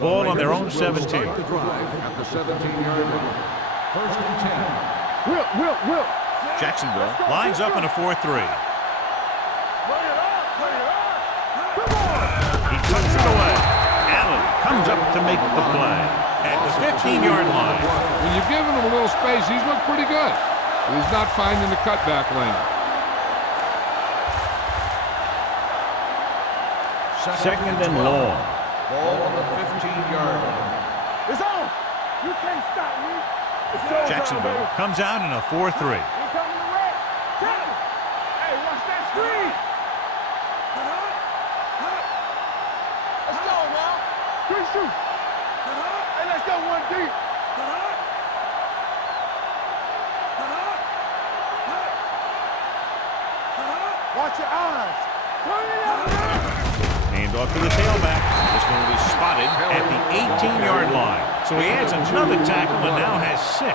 Ball on their own 17. Start the drive at the 17-yard line. First and 10. Will. Jacksonville lines up in a 4-3. He tucks it away. Allen comes up to make the play at the 15-yard line. When you're giving him a little space, he's looked pretty good. But he's not finding the cutback lane. Second and long. Ball on the 15-yard line. It's on. You can't stop me. It's showtime, Jacksonville baby. comes out in a 4-3. Here coming the red. Tackle. Hey, watch that screen. Let's go, man. Good shoot. Hey, let's go one deep. Watch your eyes. Turn it up, man. Hand off to the tailback. is going to be spotted at the 18-yard line. So he adds another tackle and now has 6.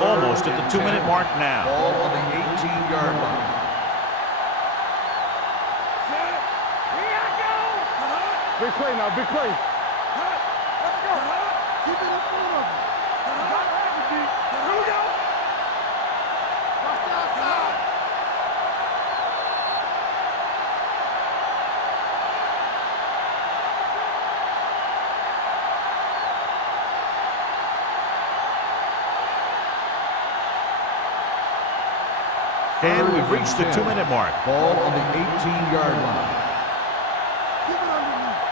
Almost at the 2-minute mark now. Ball on the 18-yard line. Big play now, big play. Let's go. Keep it in front of him. Here we go. Watch the outside. And we've reached the 2-minute mark. Ball on the 18-yard line. Keep it underneath.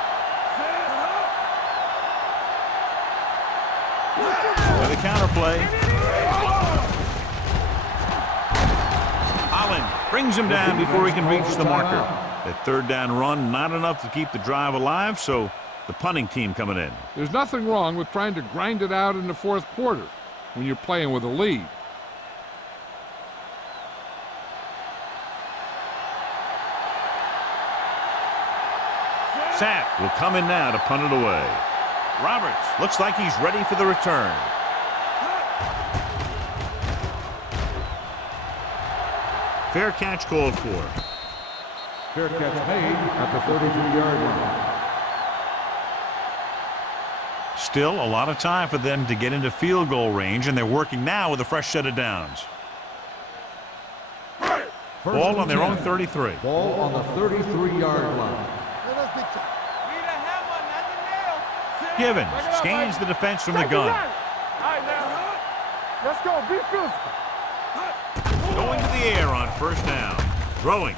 With a counterplay. Holland brings him down before he can reach the marker. That third down run, not enough to keep the drive alive, so the punting team coming in. There's nothing wrong with trying to grind it out in the fourth quarter when you're playing with a lead. Sapp will come in now to punt it away. Roberts looks like he's ready for the return. Fair catch called for. Fair catch made at the 33-yard line. Still a lot of time for them to get into field goal range, and they're working now with a fresh set of downs. Ball on their own 33. Ball on the 33-yard line. Givens scans the defense from the gun. All right, now. Let's go. Be physical. Going to the air on first down. Throwing.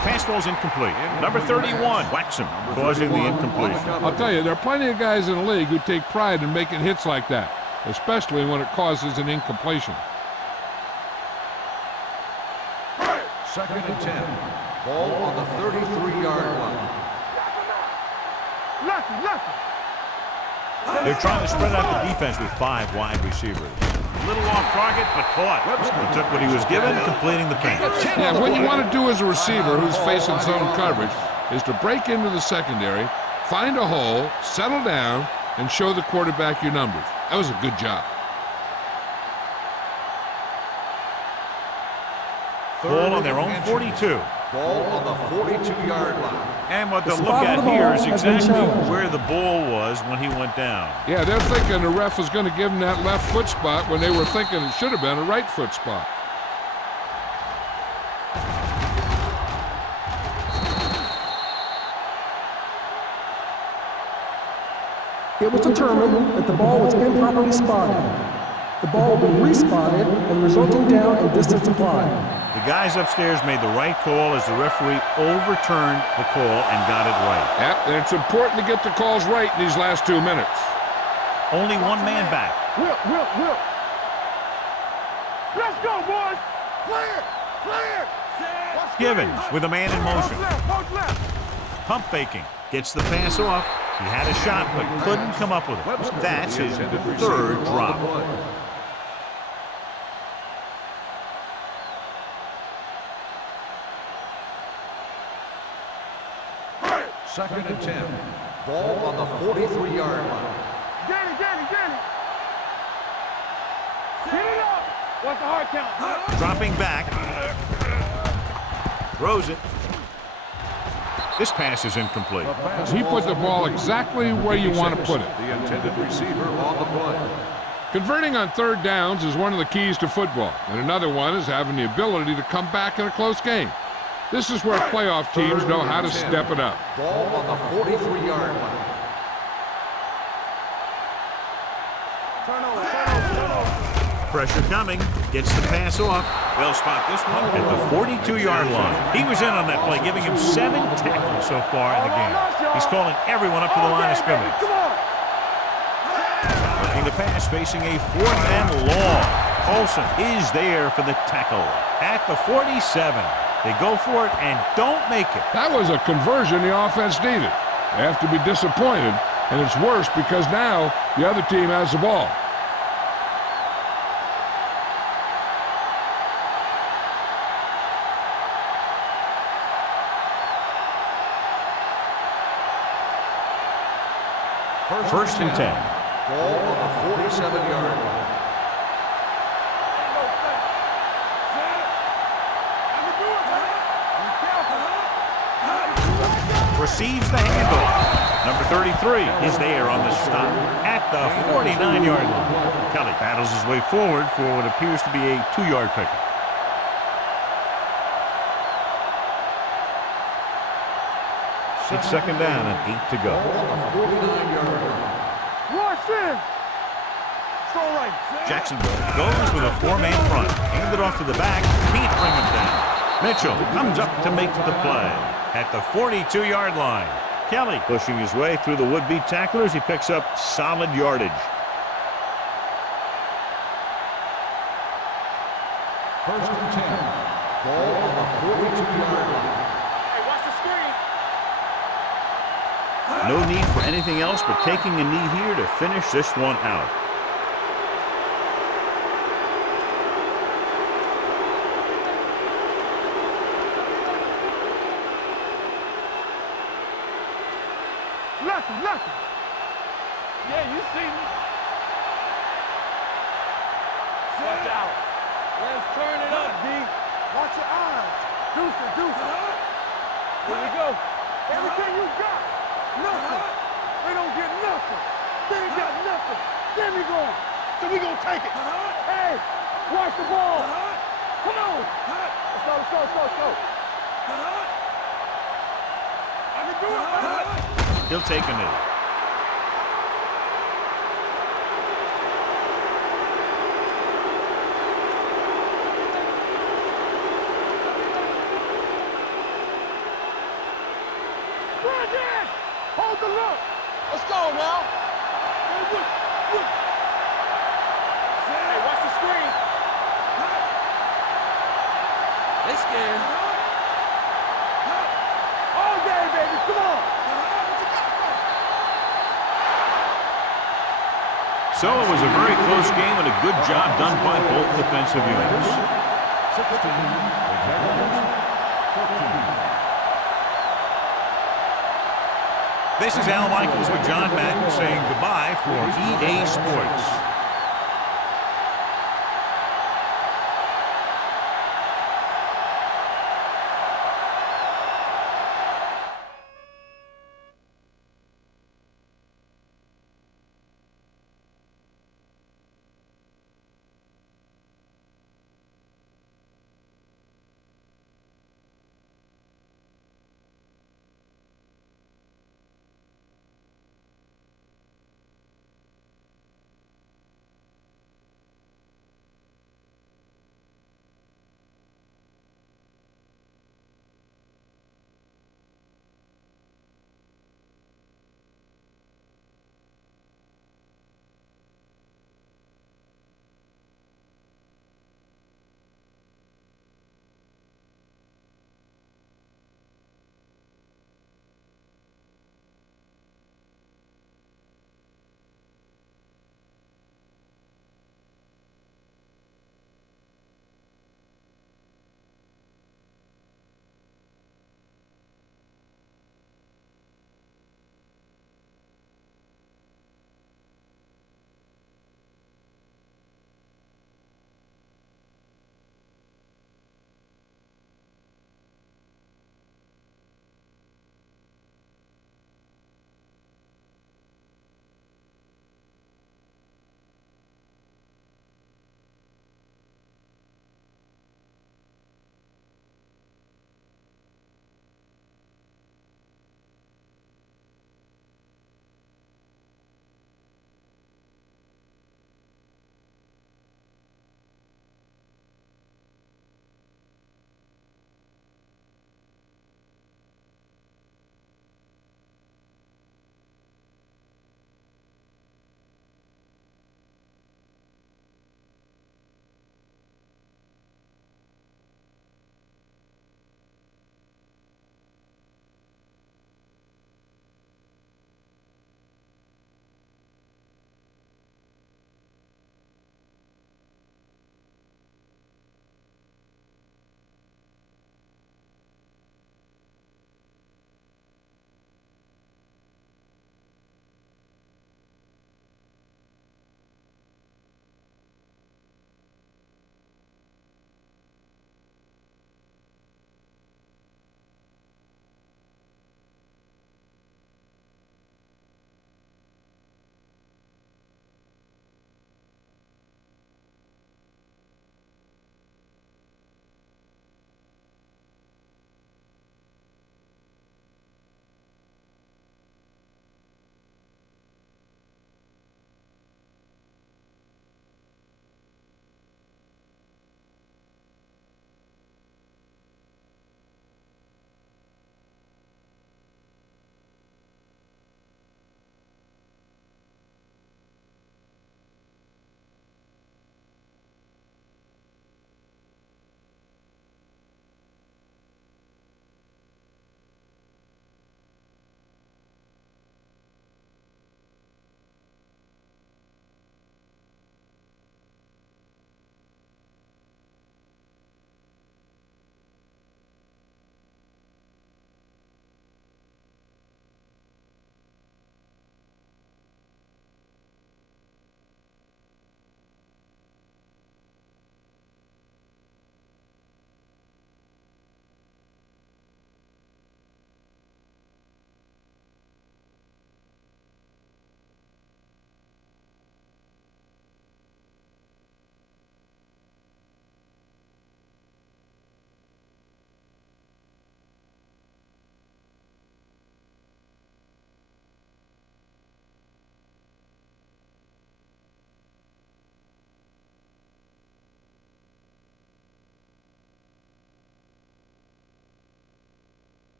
Pass ball's incomplete. Number 31 whacks him, causing the incompletion. I'll tell you, there are plenty of guys in the league who take pride in making hits like that, especially when it causes an incompletion. 2nd and 10. Ball on the 33-yard line. Lucky. They're trying to spread out the defense with 5 wide receivers. A little off target, but caught. He took what he was given, completing the pass. Yeah, what you want to do as a receiver who's facing zone coverage is to break into the secondary, find a hole, settle down, and show the quarterback your numbers. That was a good job. Ball on their own 42. Ball on the 42-yard line. And what they'll The look spot at of the here ball is has been exactly challenged. where the ball was when he went down. Yeah, they're thinking the ref was going to give him that left foot spot when they were thinking it should have been a right foot spot. It was determined that the ball was improperly spotted. The ball will be respotted and resulting down and distance applied. The guys upstairs made the right call as the referee overturned the call and got it right. Yeah, and it's important to get the calls right in these last 2 minutes. Only one man back. Whip. Let's go, boys. Clear. Givens with a man in motion. Post left. Pump faking. Gets the pass off. He had a shot but couldn't come up with it. That's his 3rd drop. 2nd and 10. Ball on the 43-yard line. Get it. Get it up. What's the hard count? Dropping back. Throws it. This pass is incomplete. He put the ball exactly where you want to put it. The intended receiver on the play. Converting on 3rd downs is one of the keys to football, and another one is having the ability to come back in a close game. This is where playoff teams know how to step it up. Ball on the 43-yard line. Turnover. Pressure coming. Gets the pass off. They'll spot this one at the 42-yard line. He was in on that play, giving him 7 tackles so far in the game. He's calling everyone up to the line of scrimmage. Come on. Looking to pass, facing a 4th and long. Olsen is there for the tackle at the 47. They go for it and don't make it. That was a conversion the offense needed. They have to be disappointed, and it's worse because now the other team has the ball. First and 10. Ball on the 47-yard line. Receives the handoff. Number 33 is there on the stop at the 49-yard line. Kelly battles his way forward for what appears to be a 2-yard pickup. It's second down and 8 to go. Ball on the 49-yard line. Rush in. Throw right. Jacksonville goes with a 4-man front. Hand it off to the back. Can't bring him down. Mitchell comes up to make the play at the 42-yard line. Kelly pushing his way through the would-be tacklers. He picks up solid yardage. First and 10. Ball on the 42-yard line. Hey, watch the screen. No need for anything else but taking a knee here to finish this one out. Nothing. Yeah, you see me. Watch out. Let's turn it up, D. Watch your eyes. Deuce it. Here we go. Everything you got. Nothing. They don't get nothing. They ain't got nothing. Then we going. So we gonna take it. Hey, watch the ball. Come on. Let's go. I can do it. He'll take a knee. Brandon! Hold the look! Let's go now! Hey, watch the screen! They scared. All day, baby, come on! So it was a very close game and a good job done by both defensive units. 16, the Jaguars, 14. This is Al Michaels with John Madden saying goodbye for EA Sports.